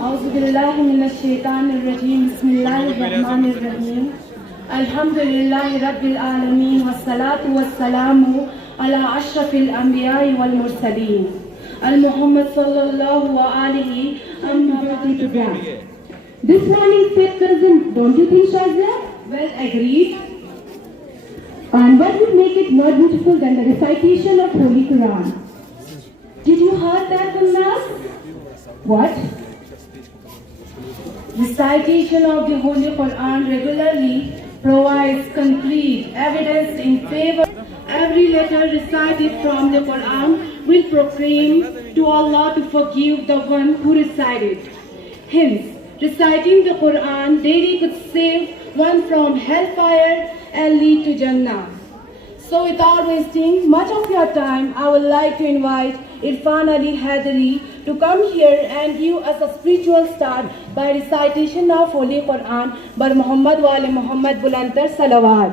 Auzubillahi minash-shaytanir-rajim. Bismillahir-rahmanir-rahim. Alhamdulillahi Rabbil Alameen. Wassalatu wassalamu ala ashrafil anbiya'i wal mursaleen. Al-Muhammad sallallahu alayhi wa sallam. This morning's fifth cousin, don't you think, Shazia? Well agreed. And what would make it more beautiful than the recitation of Holy Quran? Did you hear that, Gulnaz? What? Recitation of the Holy Quran regularly provides complete evidence in favor. Every letter recited from the Quran will proclaim to Allah to forgive the one who recited. Hence, reciting the Quran daily could save one from hellfire and lead to Jannah. So without wasting much of your time, I would like to invite Irfan Ali Hadari to come here and give us a spiritual start by recitation of Holy Quran by Muhammad wa ali Muhammad Bulantar Salawat.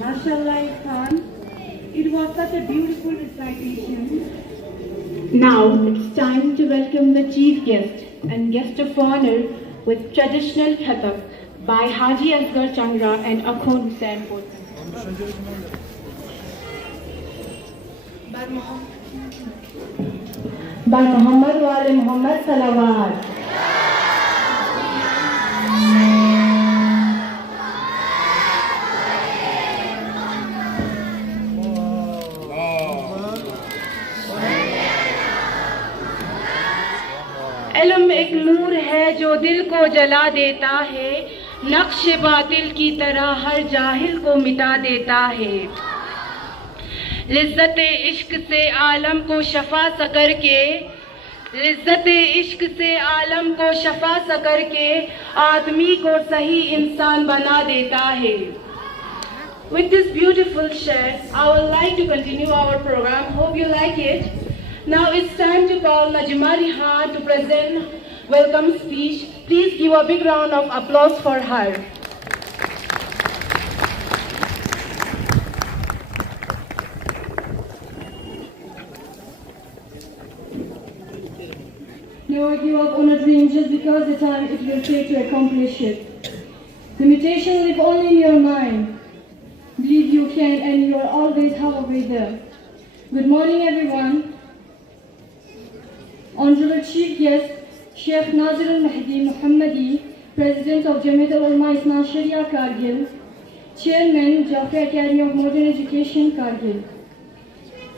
MashaAllah Irfan, it was such a beautiful recitation. Now it's time to welcome the chief guest and guest of honor with traditional Kathak by Haji Asghar Changra and Akhund Hussain Potan. By Muhammad wa ali Muhammad Salawat. इल्म एक नूर है जो दिल को जला देता है, नक्श बातिल की तरह हर जाहिल को मिटा देता है। लिज्जत इश्क से आलम को शफा सकर के, लिज्जत इश्क से आलम को शफा सकर के आदमी को सही इंसान बना देता है। With this beautiful share, I would like to continue our program. Hope you like it. Now it's time to call Najma Rihan to present welcome speech. Please give a big round of applause for her. Never give up on a dream just because the time it will take to accomplish it. Limitation live only in your mind. Believe you can and you are always halfway there. Good morning everyone. Honorable Chief Guest, Sheikh Nazir al-Mahdi Muhammadi, President of Jamiat al-Ulama Isna Sharia Kargil, Chairman, Jaffa Academy of Modern Education Kargil.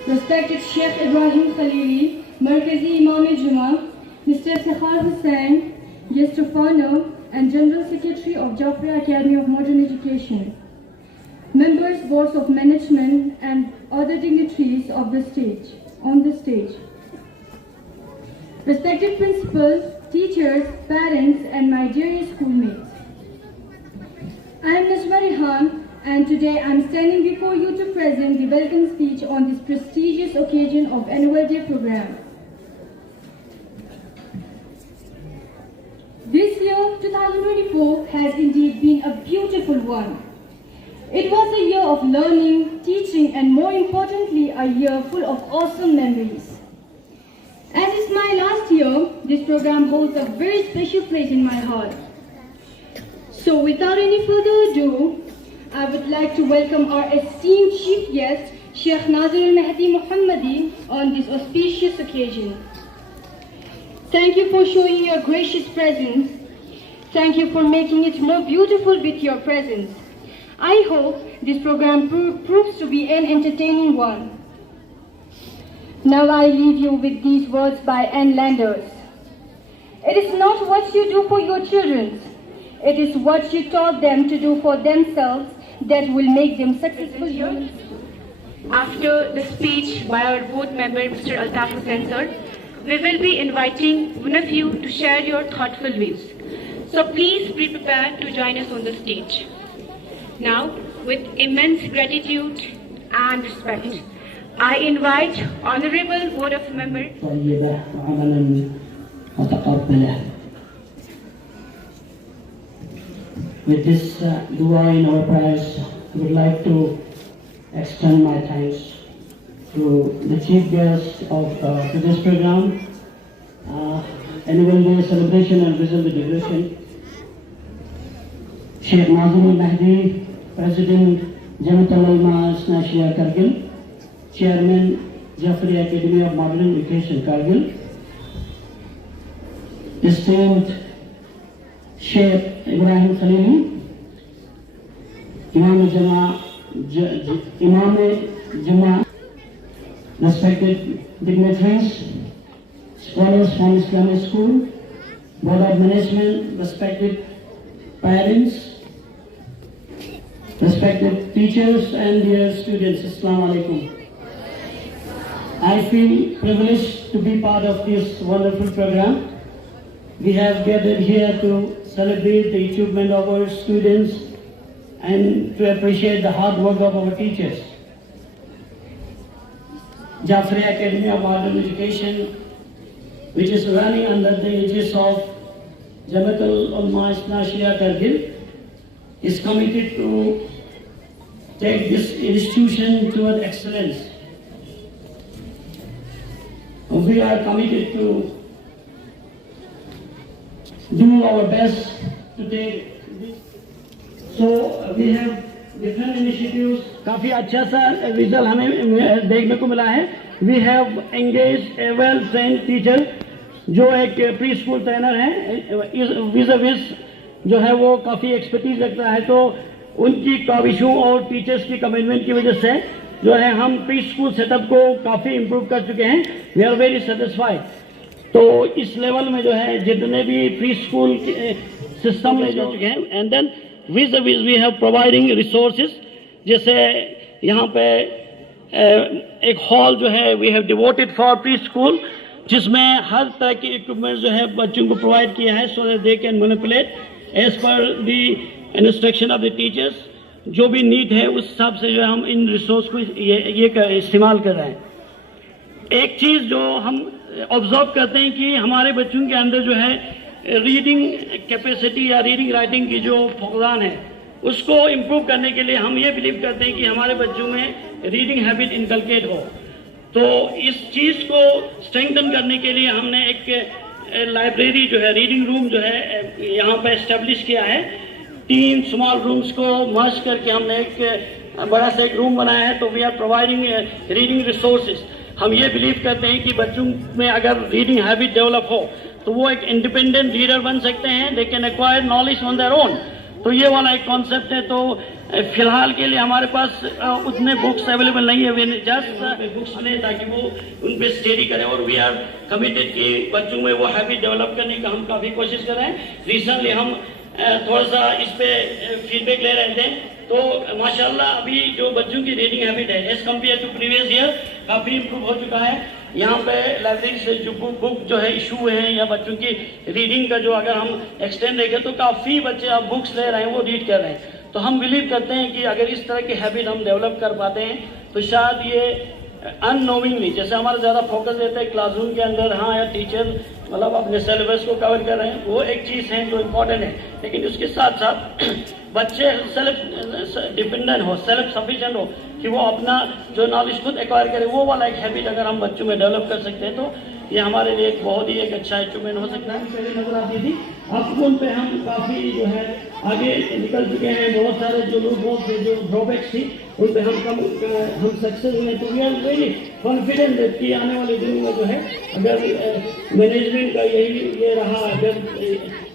Respected Sheikh Ibrahim Khalili, Markazi Imam Juma, Mr. Sekhar Hussain, Guest of Honor, and General Secretary of Jaffa Academy of Modern Education. Members, Boards of Management, and other dignitaries of the stage, on the stage. Respected principals, teachers, parents, and my dear schoolmates. I am Najma Rihan, and today I am standing before you to present the welcome speech on this prestigious occasion of Annual Day program. This year, 2024, has indeed been a beautiful one. It was a year of learning, teaching, and more importantly, a year full of awesome memories. As it's my last year, this program holds a very special place in my heart. So without any further ado, I would like to welcome our esteemed chief guest, Sheikh Nazir Al-Mahdi Muhammadi, on this auspicious occasion. Thank you for showing your gracious presence. Thank you for making it more beautiful with your presence. I hope this program proves to be an entertaining one. Now I leave you with these words by Anne Landers. It is not what you do for your children, it is what you taught them to do for themselves that will make them successful humans. After the speech by our board member, Mr. Altaf Hussain sir, we will be inviting one of you to share your thoughtful views. So please be prepared to join us on the stage. Now, with immense gratitude and respect, I invite Honorable Board of Members. With this dua in our prayers, I would like to extend my thanks to the chief guest of today's program, Annual Day celebration and visual decoration, Sheikh Nazir Al-Mahdi, President Jamiat Ulama Isnashia Kargil, Chairman Jafri Academy of Modern Education Kargil, esteemed Sheikh Ibrahim Khalili, Imam Jama, respected dignitaries, scholars from Islamic School, Board of Management, respected parents, respected teachers and dear students, Assalamu alaikum. I feel privileged to be part of this wonderful program. We have gathered here to celebrate the achievement of our students and to appreciate the hard work of our teachers. Jafri Academy of Modern Education, which is running under the aegis of Jamiat Ulama Isnashia Kargil, is committed to take this institution toward excellence. We are committed to do our best to take this. So we have different initiatives. काफी अच्छा सा result हमें देखने को मिला है. We have engaged a well-trained teacher जो एक प्री स्कूल ट्रेनर है. विज़ जो है वो काफी एक्सपर्टीज रखता है. तो उनकी काविशों और टीचर्स की कमिटमेंट की वजह से जो है हम प्री स्कूल सेटअप को काफी इम्प्रूव कर चुके हैं. We are very satisfied. तो इस लेवल में जो है जितने भी प्री स्कूल सिस्टम में जो चुके हैं, and then which we have providing resources. जैसे यहाँ पे एक हॉल जो है we have devoted for pre school, जिसमें हर तरह के इक्विपमेंट जो है बच्चों को प्रोवाइड किया है so that they can manipulate as per the instruction of the teachers. जो भी नीड है उस हिसाब से जो है हम इन रिसोर्स को ये इस्तेमाल कर रहे हैं. एक चीज़ जो हम ऑब्जर्व करते हैं कि हमारे बच्चों के अंदर जो है रीडिंग कैपेसिटी या रीडिंग राइटिंग की जो फुकदान है उसको इम्प्रूव करने के लिए हम ये बिलीव करते हैं कि हमारे बच्चों में रीडिंग हैबिट इनकलकेट हो. तो इस चीज़ को स्ट्रेंथन करने के लिए हमने एक लाइब्रेरी जो है रीडिंग रूम जो है यहाँ पर एस्टेब्लिश किया है. 3 स्मॉल रूम्स को मर्ज करके हमने एक बड़ा सा एक रूम बनाया है. तो we are providing reading resources. हम ये बिलीव करते हैं कि बच्चों में अगर रीडिंग हैबिट डेवलप हो तो वो एक इंडिपेंडेंट रीडर बन सकते हैं. They can acquire knowledge on their own. तो ये वाला एक कॉन्सेप्ट है. तो फिलहाल के लिए हमारे पास उतने बुक्स अवेलेबल नहीं है. वे जस्ट बुक्स लें ताकि वो उन पर स्टडी करें. और वी आर कमिटेड कि बच्चों में वो हैबिट डेवलप करने का हम काफ़ी कोशिश कर रहे हैं. रिसेंटली हम थोड़ा सा इस पे फीडबैक ले रहे थे. तो माशाल्लाह अभी जो बच्चों की रीडिंग हैबिट है as compare to previous year काफ़ी इम्प्रूव हो चुका है. यहाँ पे लाइब्रेरी से जो बुक जो है इशू है या बच्चों की रीडिंग का जो अगर हम एक्सटेंड देखें तो काफ़ी बच्चे अब बुक्स ले रहे हैं, वो रीड कर रहे हैं. तो हम बिलीव करते हैं कि अगर इस तरह की हैबिट हम डेवलप कर पाते हैं तो शायद ये अननोविंगली, जैसे हमारा ज़्यादा फोकस रहता है क्लासरूम के अंदर, हाँ या टीचर मतलब अपने सिलेबस को कवर कर रहे हैं, वो एक चीज़ है जो इम्पोर्टेंट है, लेकिन उसके साथ साथ बच्चे सेल्फ डिपेंडेंट हो, सेल्फ सफिशिएंट हो, कि वो अपना जो नॉलेज खुद एक्वायर करे, वो वाला एक हैबिट अगर हम बच्चों में डेवलप कर सकते हैं तो ये हमारे लिए एक बहुत ही एक अच्छा अचीवमेंट हो सकता है। पहले नजर आती थी, अब उन पे हम काफ़ी जो है आगे निकल चुके हैं। बहुत सारे जो लोग जो ड्रॉबैक्स थी उन पे हम सक्सेस हुए, तो वी आर वेरी कॉन्फिडेंट कि आने वाले दिनों में जो है अगर मैनेजमेंट का ये रहा, अगर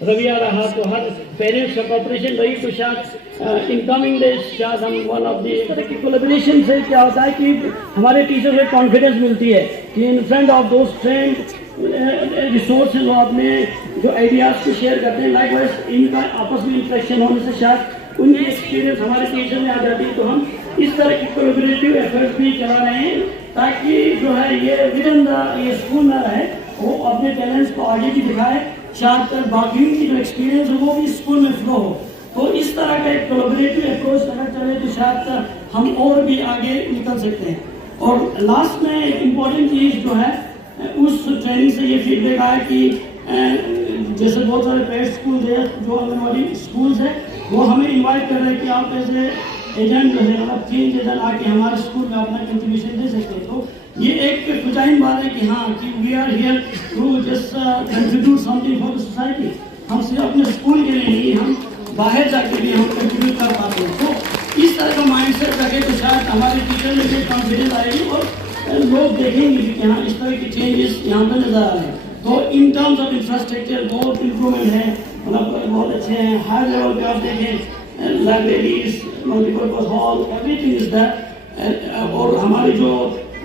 रवैया रहा, तो हर पेरेंट्स का कॉपरेशन रही, तो शायद इन कमिंग डेज शायद हम वन ऑफ दी इस तरह की कोलैबोरेशन से क्या होता है कि हमारे टीचर को कॉन्फिडेंस मिलती है कि इन फ्रंट ऑफ दोस्त ट्रेंड रिसोर्सेज वो अपने जो आइडियाज़ को शेयर करते हैं, लाइकवाइज इनका आपस में इंटरेक्शन होने से शायद उनकी एक्सपीरियंस हमारे टीचर में आ जाती है। तो हम इस तरह की कोलैबोरेटिव एफर्ट्स भी चला रहे हैं ताकि जो है ये विदन ये स्कूल में रहे, वो अपने टैलेंट्स को आगे भी दिखाए, शायद बाकियों की जो एक्सपीरियंस है वो भी स्कूल में फ्लो हो। तो इस तरह का एक कोलैबोरेटिव अप्रोच अगर चले तो शायद हम और भी आगे निकल सकते हैं। और लास्ट में एक इम्पॉर्टेंट चीज़ जो है उस ट्रेनिंग से ये फीडबैक आया कि जैसे बहुत सारे पेड स्कूल है, जो आंगनवाड़ी स्कूल्स हैं, वो हमें इनवाइट कर रहे हैं कि आप ऐसे एजेंट जो है मतलब चेंज एजेंट आके हमारे स्कूल में अपना कंट्रीब्यूशन दे सकते हैं। तो ये एक खुशाइन बात है कि हाँ कि we are here to just contribute something for the society. हम सिर्फ अपने स्कूल के लिए नहीं, हम बाहर जाके भी हम कंट्रीब्यूट कर पाते हैं। तो इस तरह का माइंडसेट रखे तो शायद हमारे टीचर में भी कॉन्फिडेंस आएगी और लोग देखेंगे कि हाँ इस तरह की चेंजेस यहाँ पर नजर आ रहे हैं। तो इन टर्म्स ऑफ इंफ्रास्ट्रक्चर बहुत इम्प्रूवमेंट है, मतलब बहुत अच्छे हैं। हाई लेवल पे आप देखें libraries, multipurpose hall, everything is that. और हमारी जो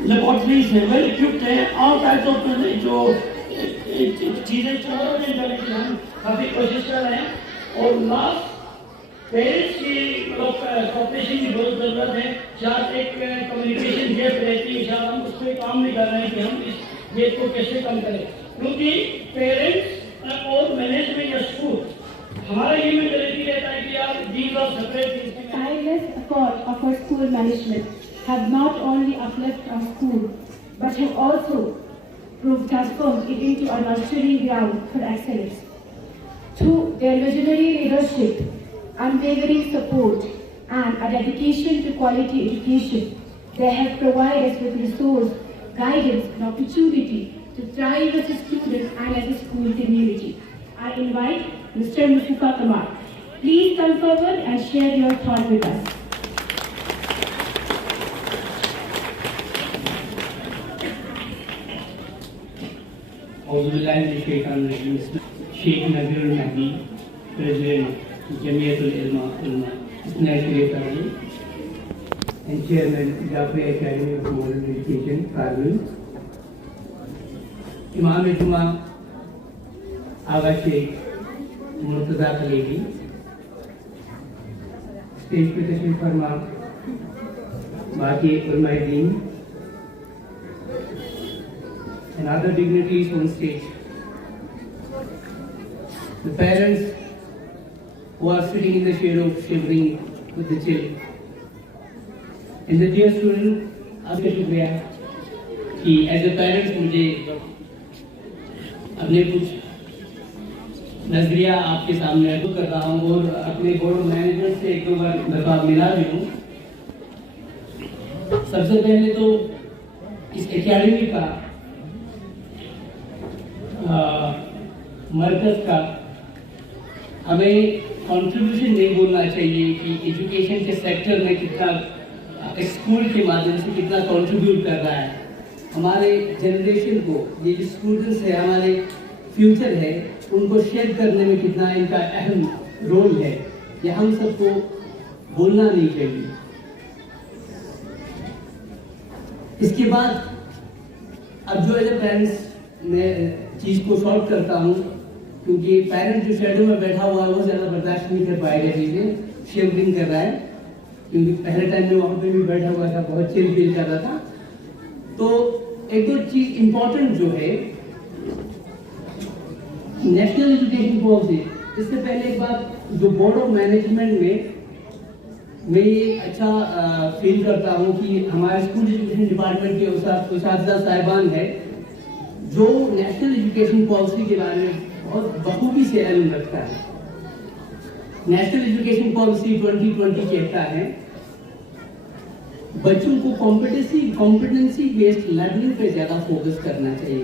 लेबोरेटरीज है वेल इक्विप्ड है, ऑल टाइप्स ऑफ जो चीज़ें हम काफ़ी कोशिश कर रहे हैं। और लास्ट पेरेंट्स की कॉपरेशन की बहुत ज़रूरत है। शायद एक कम्युनिकेशन गैप रहती है, शायद हम उस पर काम नहीं कर रहे हैं कि हम इस गेप को कैसे कम करें, क्योंकि पेरेंट्स और मैनेजमेंट या स्कूल हमारा ये मेंटालिटी रहता है कि यार these are separate. Tireless effort of our school management have not only uplifted our school, but have also transformed it into a nurturing ground for excellence. Through their visionary leadership, unwavering support, and a dedication to quality education, they have provided us with resource, guidance, and opportunity to thrive as a student and as a school community. I invite Mr. Mustafa Kamal. Please come forward and share your thought with us. Sheikh Nabil Mahdi, President, Jamiatul Ulama, National Secretary, and Chairman, Jafri Academy of Modern Education, Kabul. Imam Juma, Aga Sheikh, Murtaza Khalevi, Stage Petition Farma, Baki Ulmaideen, and other dignitaries on stage. The parents who are sitting in the shade of shivering with the chill. And the dear student, आपका शुक्रिया कि as a parents मुझे अपने कुछ नजरिया आपके सामने रखूँ कर रहा हूँ और अपने बोर्ड ऑफ मैनेजमेंट से एक दो बार मिला भी हूँ। सबसे पहले तो इस एकेडमी का मरकज का हमें कंट्रीब्यूशन नहीं बोलना चाहिए कि एजुकेशन के सेक्टर में कितना स्कूल के माध्यम से कितना कंट्रीब्यूट कर रहा है हमारे जनरेशन को। ये जो स्टूडेंट्स है हमारे फ्यूचर है, उनको शेयर करने में कितना इनका अहम रोल है, ये हम सबको बोलना नहीं चाहिए। इसके बाद अब जो एज ए पेरेंट्स मैं चीज़ को सॉल्व करता हूँ, क्योंकि पेरेंट जो शेडो में बैठा हुआ है वो ज़्यादा बर्दाश्त नहीं कर पाएगा चीज़ें, शेवरिंग कर रहा है, क्योंकि पहले टाइम में वहाँ पे भी बैठा हुआ था, बहुत चिल फील कर रहा था। तो एक दो चीज़ इम्पोर्टेंट जो है नेशनल एजुकेशन पॉलिसी, इससे पहले एक बात जो बोर्ड ऑफ मैनेजमेंट में मैं ये अच्छा फील करता हूँ कि हमारे स्कूल एजुकेशन डिपार्टमेंट के उस्ताद साहिबान है जो नेशनल एजुकेशन पॉलिसी के बारे में बहुत बखूबी से इल्म रखता है। नेशनल एजुकेशन पॉलिसी 2020 कहता है बच्चों को कॉम्पिटेंसी बेस्ड लर्निंग पे ज्यादा फोकस करना चाहिए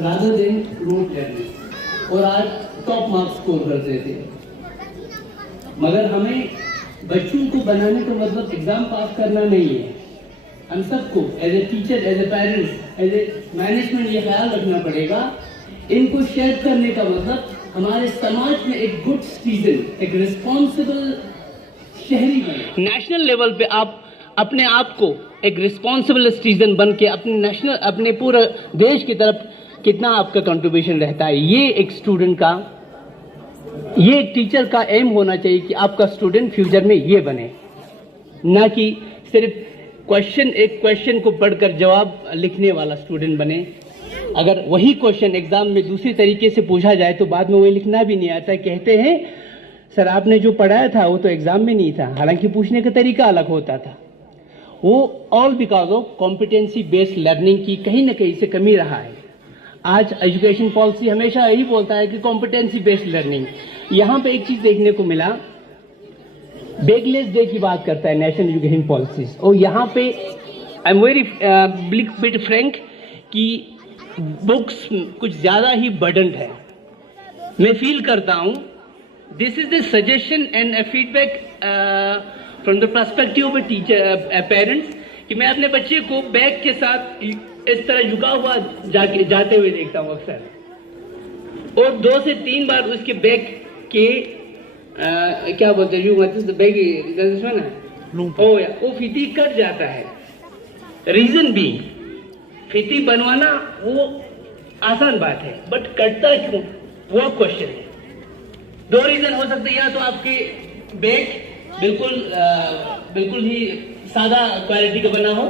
रादर देन रोट लर्निंग। और आज टॉप मार्क्स स्कोर करते थे, मगर हमें बच्चों को बनाने का मतलब एग्जाम पास करना नहीं है। हम सबको as a teacher, as a parents, as a management ये ख्याल रखना पड़ेगा, इनको शेयर करने का मतलब हमारे समाज में एक गुड सिटीजन, एक रिस्पॉन्सिबल शहरी बने। नेशनल लेवल पे आप अपने आप को एक रिस्पॉन्सिबल सिटीजन बन के अपने पूरे देश की तरफ कितना आपका कंट्रीब्यूशन रहता है, ये एक स्टूडेंट का, ये एक टीचर का एम होना चाहिए कि आपका स्टूडेंट फ्यूचर में ये बने, ना कि सिर्फ एक क्वेश्चन को पढ़कर जवाब लिखने वाला स्टूडेंट बने। अगर वही क्वेश्चन एग्जाम में दूसरी तरीके से पूछा जाए तो बाद में वही लिखना भी नहीं आता। कहते हैं सर आपने जो पढ़ाया था वो तो एग्जाम में नहीं था, हालांकि पूछने का तरीका अलग होता था। वो all because of competency based learning की कहीं ना कहीं से कमी रहा है। आज एजुकेशन पॉलिसी हमेशा यही बोलता है कि कॉम्पिटेंसी बेस्ड लर्निंग। यहाँ पे एक चीज देखने को मिला, बैगलेस डे की बात करता है नेशनल एजुकेशन पॉलिसीज, और यहाँ पे I am very bit Frank कि बुक्स कुछ ज्यादा ही बर्डन्ड है। मैं फील करता हूँ this is the suggestion and a feedback from the perspective of a teacher, parents, कि मैं अपने बच्चे को बैग के साथ इस तरह झुका हुआ जाते हुए देखता हूँ अक्सर, और 2 से 3 बार उसके बैग के क्या बोलते हैं बैग वो फीती कट जाता है। रीजन भी फीती बनवाना वो आसान बात है, बट कटता क्यों वो क्वेश्चन है। 2 रीजन हो सकते हैं, या तो आपके बैग बिल्कुल ही सादा क्वालिटी का बना हो,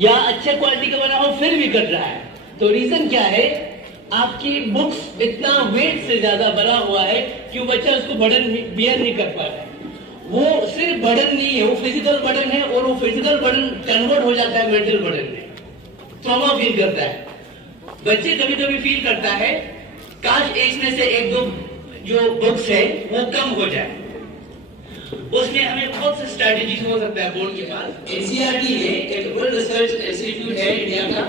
या अच्छे क्वालिटी का बना हो फिर भी कट रहा है। तो रीजन क्या है, आपकी बुक्स इतना वेट से ज्यादा बना हुआ है कि वो बच्चा उसको बर्डन बियर नहीं कर पा रहा है। वो सिर्फ बर्डन नहीं है, वो फिजिकल बर्डन है, और वो फिजिकल बर्डन कन्वर्ट हो जाता है मेंटल बर्डन में, ट्रॉमा फील करता है। बच्चे कभी कभी फील करता है काश इसमें से 1-2 जो बुक्स है वो कम हो जाए। उसमें हमें बहुत से स्ट्रेटेजीज हो सकता है बोर्ड के पास। एनसीईआरटी है एक वर्ल्ड रिसर्च इंस्टीट्यूट है इंडिया का,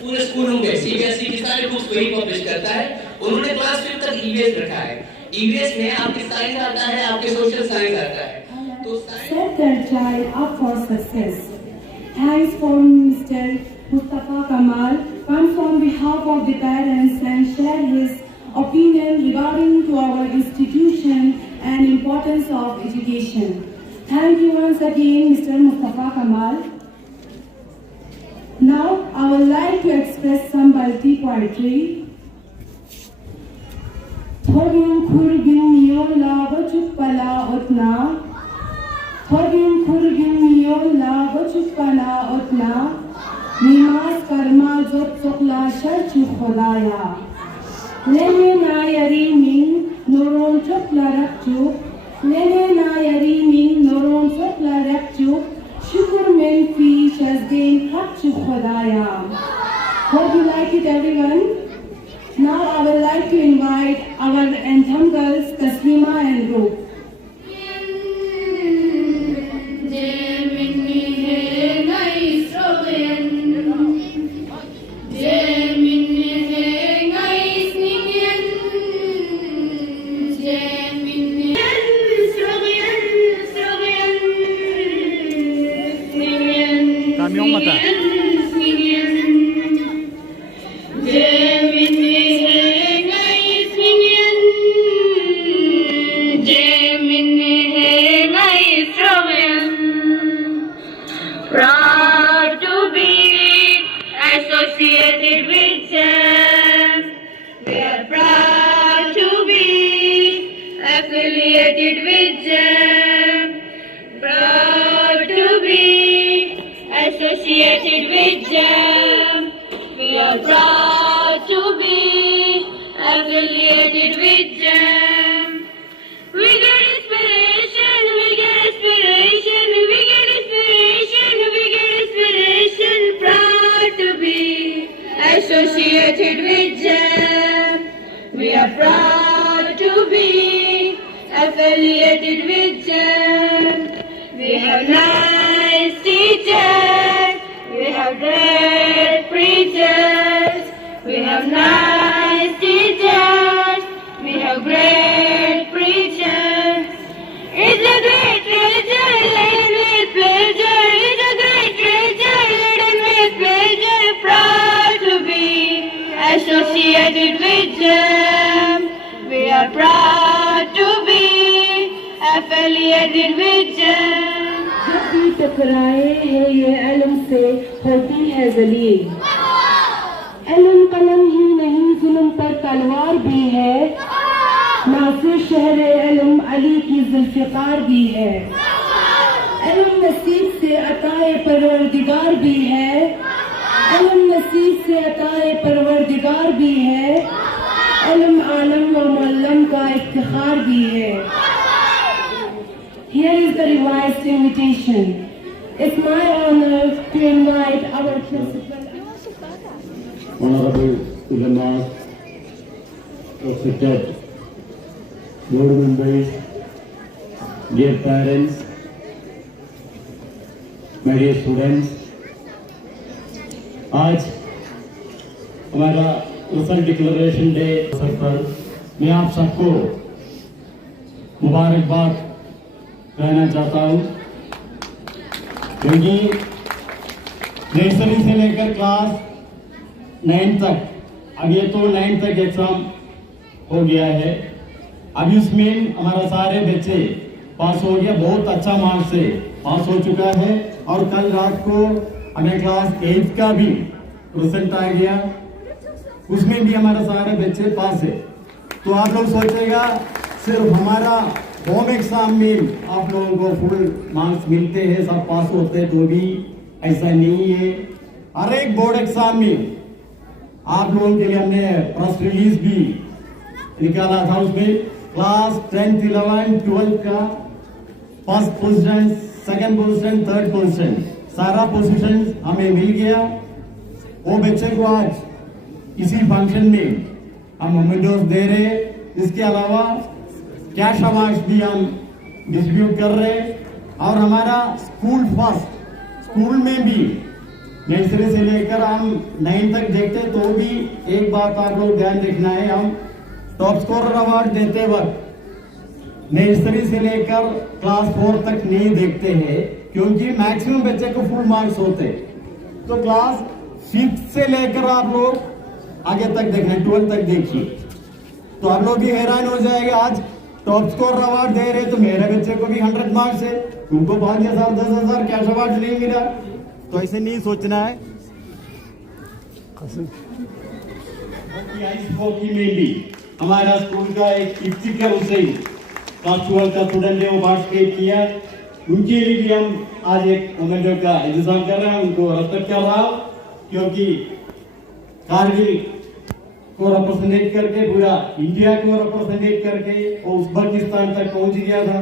पूरे स्कूलों में सीबीएसई के सारे बुक्स वही पब्लिश करता है। उन्होंने क्लास 5 तक ईवीएस रखा है। ईवीएस में आपके साइंस आता है, आपके सोशल साइंस आता है। तो set their child up for success. Thanks for Mr. Mustafa Kamal comes on behalf of the parents and share his opinion regarding to our institution and importance of education. Thank you once again, Mr. Mustafa Kamal. Now, I would like to express some Balti poetry. Thogim khurgim yola bachupala otna. Thogim khurgim yola bachupala otna. Nimas karma jot sokla sharchu khodaya. Lene na yari min noron chokla rakchu. Lene na yari min noron chokla rakchu. Shukur men fi shazden hakchu khodaya. Hope you like it, everyone. Now I would like to invite our anthem girls Taslima and Rup. Proud to be associated with them. We are proud to be affiliated with them. Proud to be associated with them. We are proud to be affiliated with them. We get inspiration, we get inspiration. affiliated with GEM. We are proud to be affiliated with GEM. We have nice teachers. We have great preachers. We have nice teachers. We have great preachers. It's a great treasure, laden with pleasure. It's a great treasure, laden with pleasure. Proud to be associated with GEM. We are proud to be affiliated with GEM. जब भी टकराए हैं ये इल्म से होती है जलील। इल्म कलम ही नहीं जुल्म पर तलवार भी है। नासिर शहर इल्म अली की जुल्फ़िकार भी है। इल्म नसीब से अताए परवरदिगार भी है। इल्म नसीब से अताए परवरदिगार भी है। इल्म आलम व मुअल्लम का इफ्तिखार भी है। Here is the revised invitation. It's my honor to invite our principal. Honorable Ulamas, respected board members, dear parents, my dear students, आज हमारा रिजल्ट डिक्लेरेशन डे अवसर पर मैं आप सबको मुबारकबाद कहना चाहता हूँ, क्योंकि नर्सरी से लेकर क्लास 9 तक, अब ये तो 9 तक एग्जाम हो गया है, अभी उसमें हमारा सारे बच्चे पास हो गया, बहुत अच्छा मार्क्स से पास हो चुका है। और कल रात को हमें क्लास 8 का भी रिजल्ट आ गया, उसमें भी हमारा सारे बच्चे पास है। तो आप लोग सोचेगा सिर्फ हमारा होम एग्जाम में आप लोगों को फुल मार्क्स मिलते हैं, सब पास होते हैं, तो भी ऐसा नहीं है। हर एक बोर्ड एग्जाम में आप लोगों के लिए हमने प्रेस रिलीज भी निकाला था, उसमें क्लास 10th 11th 12th का first position, second position, third position, सारा पोजीशन हमें मिल गया। वो बच्चे को आज इसी फंक्शन में हम मोमेंटोस दे रहे। इसके अलावा कैश अवार्ड भी हम डिस्ट्रीब्यूट कर रहे हैं। और हमारा स्कूल फर्स्ट, स्कूल में भी नर्सरी से लेकर हम 9 तक देखते, तो भी एक बात आप लोग ध्यान रखना है, हम टॉप स्कोरर अवार्ड देते वक्त नर्सरी से लेकर क्लास 4 तक नहीं देखते हैं, क्योंकि मैक्सिमम बच्चे को फुल मार्क्स होते। तो क्लास 5th से लेकर आप लोग आगे तक देखना, 12 तक देखिए, तो आप लोग भी हैरान हो जाएगा। आज टॉप स्कोर अवार्ड दे रहे तो मेरे बच्चे को भी 100 मार्क्स है, उनको 5,000 10,000 कैश अवार्ड नहीं मिला, तो ऐसे नहीं सोचना है। आइस हॉकी में भी हमारा स्कूल का एक इफ्तिकार हुसैन क्लास 12 का स्टूडेंट है, वो पार्टिसिपेट किया, उनके लिए भी हम आज एक मोमेंटो का इंतजाम कर रहे हैं, उनको रेस्पेक्ट कर रहा हूँ, क्योंकि कारगिल को रिप्रेजेंट करके पूरा इंडिया को रिप्रेजेंट करके वो उज्बेकिस्तान तक पहुंच गया था,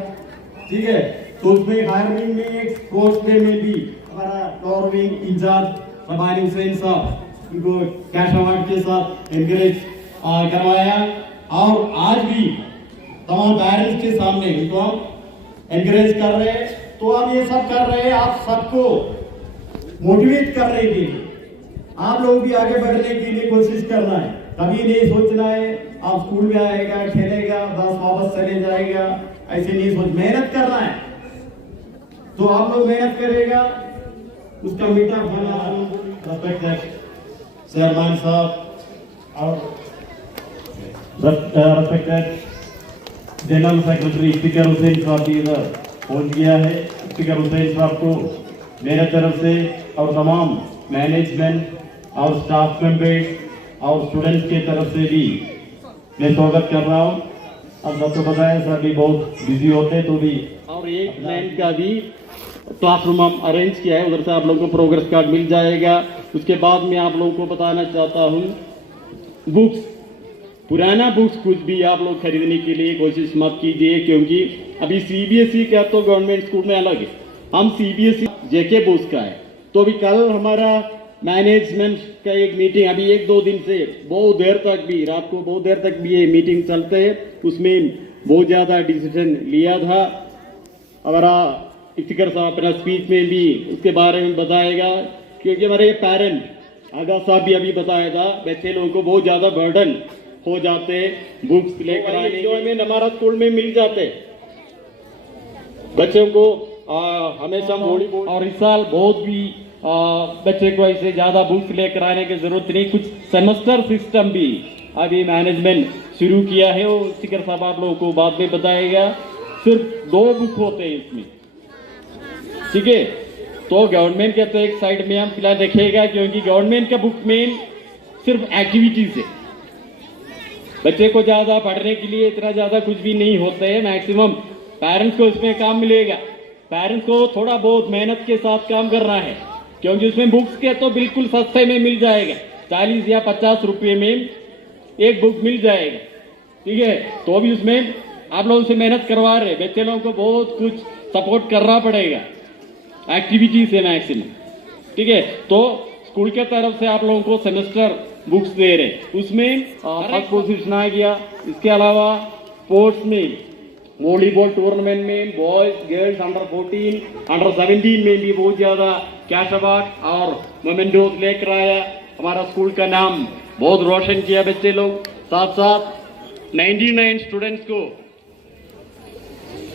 ठीक है। तो उसमें हायरविंग में एक स्पोर्ट्स डे में भी हमारा टॉरविंग इंचार्ज रबानी हुसैन साहब उनको कैश अवार्ड के साथ एनकरेज करवाया। और आज भी तमाम पेरेंट्स के सामने उनको हम एनकरेज कर रहे हैं। तो हम ये सब कर रहे हैं आप सबको मोटिवेट करने के लिए, आप लोग भी आगे बढ़ने के लिए कोशिश करना है। कभी नहीं सोचना है आप स्कूल में आएगा, खेलेगा, बस वापस चले जाएगा, ऐसे नहीं सोच, मेहनत करना है। तो आप लोग मेहनत करेगा, उसका मीठा फल चेयरमैन साहब और respected general secretary Iftikhar Hussain साहब भी इधर पहुंच गया है। इफ्तिकार हुसैन साहब को मेरे तरफ से और तमाम मैनेजमेंट और स्टाफ मेंबर्स और स्टूडेंट्स के तरफ से भी मैं स्वागत कर रहा हूँ। अब सबको पता है सर भी बहुत बिजी होते हैं, तो भी और एक लैंड का भी क्लासरूम हम अरेंज किया है, उधर से आप लोगों को प्रोग्रेस कार्ड मिल जाएगा। उसके बाद मैं आप लोगों को बताना चाहता हूँ, बुक्स, पुराना बुक्स कुछ भी आप लोग खरीदने के लिए कोशिश मत कीजिए, क्योंकि अभी सीबीएसई का तो गवर्नमेंट स्कूल में अलग है, हम सीबीएसई जेके बुक्स का है। तो अभी कल हमारा मैनेजमेंट का एक मीटिंग अभी 1-2 दिन से बहुत देर तक भी रात को बहुत देर तक भी ये मीटिंग चलते हैं, उसमें बहुत ज़्यादा डिसीजन लिया था। हमारा स्पीकर साहब अपना स्पीच में भी उसके बारे में बताएगा, क्योंकि हमारे पेरेंट आगा साहब भी अभी बताया था, बच्चे लोगों को बहुत ज़्यादा बर्डन हो जाते, बुक्स लेकर आने में हमारा स्कूल में मिल जाते बच्चों को हमेशा और इस साल बहुत भी बच्चे को ऐसे ज्यादा बुक्स लेकर आने की जरूरत नहीं। कुछ सेमेस्टर सिस्टम भी अभी मैनेजमेंट शुरू किया है, वो स्पीकर साहब आप लोगों को बाद में बताएगा। सिर्फ 2 बुक होते हैं इसमें, ठीक है। तो गवर्नमेंट के तो एक साइड में हम फिलहाल रखेगा, क्योंकि गवर्नमेंट का बुक में सिर्फ एक्टिविटीज है, बच्चे को ज्यादा पढ़ने के लिए इतना ज्यादा कुछ भी नहीं होता है। मैक्सिमम पेरेंट्स को इसमें काम मिलेगा, पेरेंट्स को थोड़ा बहुत मेहनत के साथ काम करना है, क्योंकि उसमें बुक्स के तो बिल्कुल सस्ते में मिल जाएगा, 40 या 50 रुपये में एक बुक मिल जाएगा, ठीक है। तो भी उसमें आप लोगों से मेहनत करवा रहे, बच्चे लोगों को बहुत कुछ सपोर्ट करना पड़ेगा, एक्टिविटी से मैक्सिमम, ठीक है। तो स्कूल के तरफ से आप लोगों को सेमेस्टर बुक्स दे रहे, उसमें फर्स्ट पोजिशन आ गया। इसके अलावा स्पोर्ट्स में वॉलीबॉल टूर्नामेंट में बॉयज गर्ल्स अंडर 14 अंडर 17 में भी बहुत ज्यादा कैश अवार्ड और मोमेंटोस लेकर आया। हमारा स्कूल का नाम बहुत रोशन किया बच्चे लोग। साथ साथ 99 स्टूडेंट्स को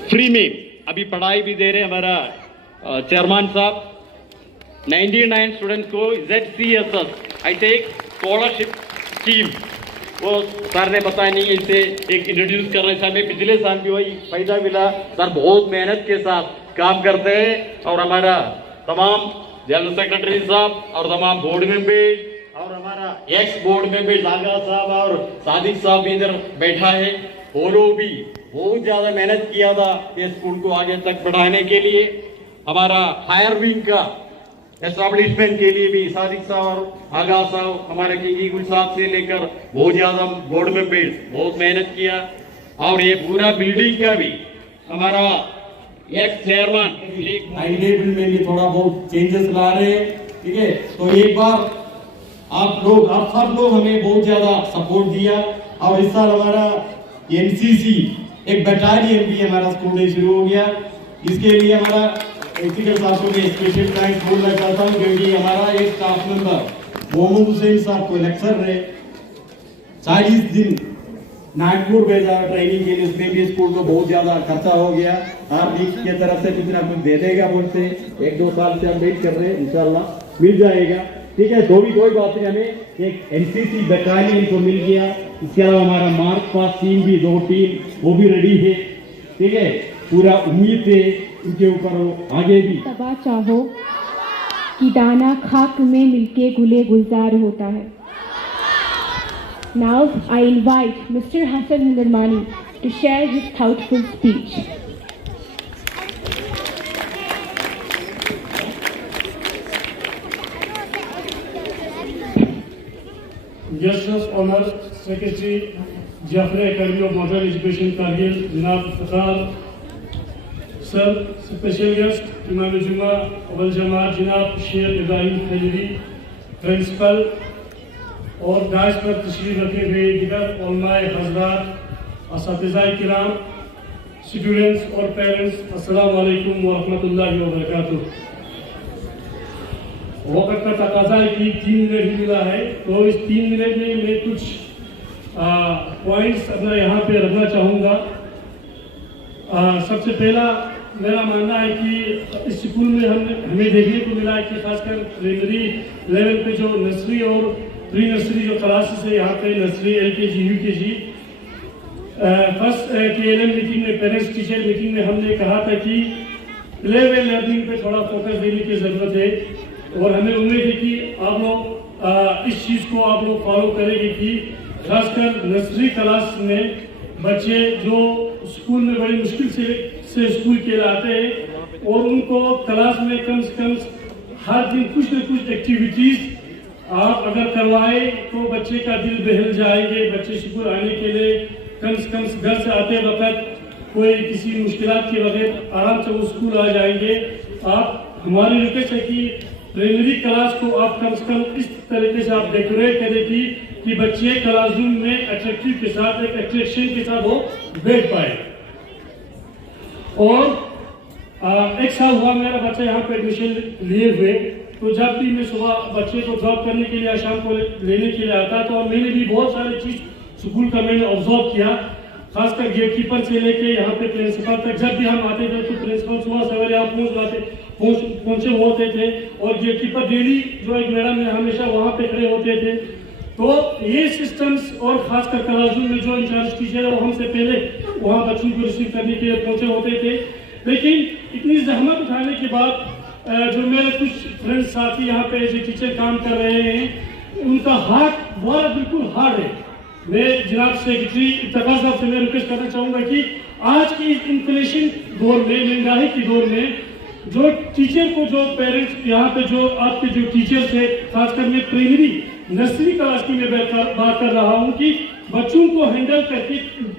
फ्री में अभी पढ़ाई भी दे रहे हमारा चेयरमैन साहब। 99 स्टूडेंट्स को ZCSS हाईटेक स्कॉलरशिप स्कीम, वो सर ने बताया नहीं, इसे एक इंट्रोड्यूस कर रहे थे हमें। पिछले साल भी वही फायदा मिला। सर बहुत मेहनत के साथ काम करते हैं, और हमारा तमाम जनरल सेक्रेटरी साहब और तमाम बोर्ड मेंबर्स और हमारा एक्स बोर्ड मेंबर्स आगा साहब और सादिक साहब भी इधर बैठा है, वो लोग भी बहुत ज्यादा मेहनत किया था इस स्कूल को आगे तक बढ़ाने के लिए। हमारा हायर विंग का एस्टेब्लिशमेंट के लिए भी सादिक साहब और आगा साहब, हमारे किंगी गुल साहब से लेकर बहुत ज्यादा बोर्ड मेंबर्स बहुत मेहनत किया। और ये पूरा बिल्डिंग का भी हमारा एक्स चेयरमैन हाईटेक में भी थोड़ा बहुत चेंजेस ला रहे हैं, ठीक है। तो एक बार आप सब लोग हमें बहुत ज्यादा सपोर्ट दिया। और इस साल हमारा NCC एक बटालियन भी हमारा स्कूल में शुरू हो गया। इसके लिए हमारा स्पीकर साहब को मैं स्पेशल थैंक्स बोलना चाहता हूँ, क्योंकि हमारा एक स्टाफ मेंबर मोहम्मद हुसैन साहब को लेक्चर रहे 40 दिन नागपुर भेजा ट्रेनिंग के लिए, उसमें भी स्कूल को बहुत ज्यादा खर्चा हो गया। हार्दिक के तरफ से कुछ ना कुछ दे देगा बोलते, 1-2 साल से हम वेट कर रहे हैं, इंशाल्लाह मिल जाएगा, ठीक है। तो भी कोई बात नहीं, हमें एक NCC बटालियन को मिल गया। इसके अलावा हमारा मार्च पास टीम भी 2 टीम वो भी रेडी है, ठीक है। पूरा उम्मीद है उनके ऊपर वो आगे भी तबा चाहो कि दाना खाक में मिलके गुले गुलजार होता है। Now I invite Mr. Hassan Hindarmani to share his thoughtful speech. Guest of Honor Secretary Jafre Academy of Modern Education Kargil, Janab Fakhar, Sir, Special Guest Imam Juma Awal Jamaat Janab Sheikh Ibrahim Khajri, Principal, और दाश पर तशरीफ रखे हुए दिगर उलमाए हज़रात, असातिज़ाए किराम, students और parents, अस्सलाम वालेकुम व रहमतुल्लाहि व बरकातुहू। वक्त का तकाजा है कि 3 मिनट ही मिला है, तो इस 3 मिनट में मैं कुछ पॉइंट्स अपना यहाँ पे रखना चाहूँगा। सबसे पहला मेरा मानना है कि इस स्कूल में हमें देखने को मिला है कि खासकर प्राइमरी लेवल पे जो नर्सरी और प्री नर्सरी जो क्लासेस है, यहाँ पे nursery LKG UKG first KLM meeting में, पेरेंट्स टीचर मीटिंग में हमने कहा था कि प्ले वे लर्निंग पे थोड़ा फोकस देने की ज़रूरत है, और हमें उम्मीद है कि आप लोग इस चीज़ को आप लोग फॉलो करेंगे कि खासकर नर्सरी क्लास में बच्चे जो स्कूल में बड़ी मुश्किल से स्कूल के लाते हैं, और उनको क्लास में कम से कम हर दिन कुछ न कुछ एक्टिविटीज़ आप अगर करवाए तो बच्चे का दिल बहल जाएंगे। बच्चे स्कूल आने के लिए कम से कम घर से आते वक्त कोई किसी मुश्किलात के बगैर आराम से वो स्कूल आ जाएंगे। आप हमारी रिक्वेस्ट है कि प्राइमरी क्लास को आप कम से कम इस तरीके से आप डेकोरेट करें कि बच्चे क्लासरूम में अट्रैक्टिव के साथ, एक अट्रैक्शन के साथ वो बैठ पाए। और एक साल हुआ मेरा बच्चा यहाँ पे एडमिशन लिए हुए, तो जब भी मैं सुबह बच्चे को ड्रॉप करने के लिए, शाम को लेने के लिए आता, तो मैंने भी बहुत सारी चीज स्कूल का मैंने ऑब्जर्व किया, खासकर गेट कीपर से लेके यहाँ पे प्रिंसिपल तक। जब भी हम आते थे तो प्रिंसिपल सुबह सवेरे यहाँ पहुंचे होते थे, और गेट कीपर डेली जो एक मैडम है हमेशा वहाँ पे खड़े होते थे। तो ये सिस्टम्स, और खासकर क्लासरूम में जो इंचार्ज टीचर है वो हमसे पहले वहाँ बच्चों को रिसीव करने के लिए पहुंचे होते थे। लेकिन इतनी जहमत उठाने के बाद जो मेरे कुछ फ्रेंड्स साथी यहाँ पे एज ए टीचर काम कर रहे हैं, उनका हार्ट बहुत बिल्कुल हार्ड है। मैं जनाब सेक्रेटरी इत्तफाक साहब से मैं रिक्वेस्ट करना चाहूँगा कि आज की इस इन्फ्लेशन दौर में, महंगाई के दौर में, जो टीचर को, जो पेरेंट्स यहाँ पे जो आपके जो टीचर्स है, खासकर मैं प्राइमरी नर्सरी क्लास की मैं बात कर रहा हूँ कि बच्चों को हैंडल करके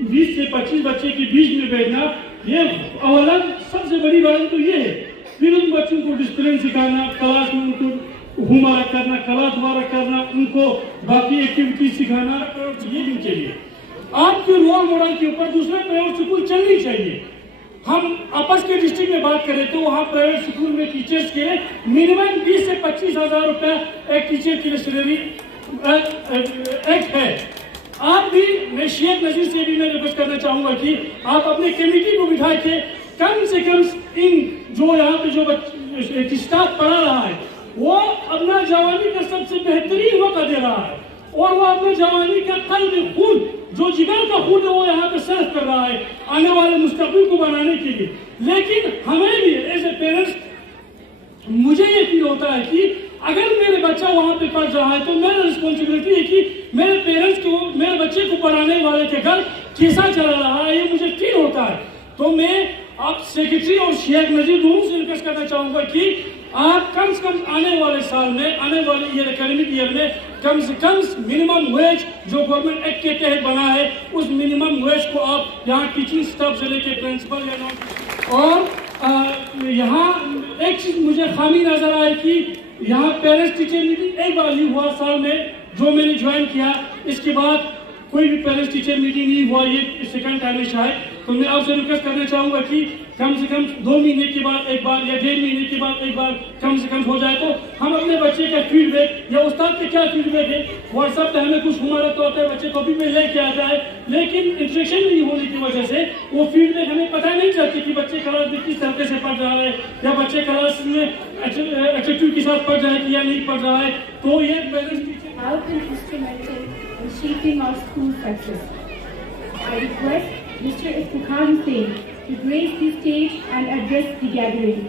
20 से 25 बच्चे के बीच में बैठना, ये अवलन सबसे बड़ी बात तो ये है। फिर उन बच्चों को डिसिप्लिन सिखाना, क्लास में उनको होमवर्क करना, क्लास वर्क करना, उनको बाकी एक्टिविटीज सिखाना, ये भी चाहिए। आपके रोल मॉडल के ऊपर दूसरे प्राइवेट स्कूल चलनी चाहिए। हम आपस के डिस्ट्रिक्ट में बात करें तो वहाँ प्राइवेट स्कूल में टीचर्स के मिनिमम 20 से 25 हजार रुपया एक टीचर की सैलरी एक है। आप भी, मैं शेख नजीर से भी मैं रिक्वेस्ट करना चाहूंगा कि आप अपने कमेटी को बिठा के कम से कम इन जो यहाँ पे जो स्टाफ पढ़ा रहा है वो अपना जवानी का सबसे बेहतरीन मौका दे रहा है, और वो अपने जवानी का कल्ब खून, जो जिगर का खून है, वो यहाँ पे सर्व कर रहा है आने वाले मुस्तकबिल को बनाने के लिए। लेकिन हमें भी एज ए पेरेंट्स, मुझे ये फील होता है कि अगर मेरे बच्चा वहाँ पे पढ़ रहा है तो मेरा रिस्पॉन्सिबिलिटी है कि मेरे पेरेंट्स को, मेरे बच्चे को पढ़ाने वाले के घर कैसा चल रहा है, ये मुझे फील होता है। तो मैं आप सेक्रेटरी और शेख नजीर दोनों से रिक्वेस्ट करना चाहूंगा कि आप कम से कम आने वाले साल में, आने वाले ईयर, एकेडमिक ईयर में कम से कम मिनिमम वेज जो गवर्नमेंट एक्ट के तहत बना है, उस मिनिमम वेज को आप यहाँ टीचिंग स्टाफ से लेके प्रिंसिपल या और यहाँ एक चीज मुझे खामी नजर आई कि यहाँ पेरेंट्स टीचर मीटिंग एक बार ही हुआ साल में, जो मैंने ज्वाइन किया। इसके बाद कोई भी पेरेंट्स टीचर मीटिंग नहीं हुआ, ये सेकंड टाइम है शायद। तो मैं आपसे रिक्वेस्ट करना चाहूंगा कि कम से कम 2 महीने के बाद एक बार या 1.5 महीने के बाद एक बार कम से कम हो जाए, तो हम अपने बच्चे का फीडबैक या उस्ताद के क्या फीडबैक है, व्हाट्सएप पे हमें कुछ हमारा तो होता है, बच्चे कॉपी में लेके आता है, लेकिन इंटरेक्शन नहीं होने की वजह से वो फीडबैक हमें पता नहीं चलती कि बच्चे क्लास में किस तरीके से पढ़ रहा है, या बच्चे क्लास में एटीट्यूड के साथ पढ़ रहा है या नहीं पढ़ रहा है। तो ये have been instrumental in shaping our school success. I request Mr. Iftikhar Hussain to grace the stage and address the gathering.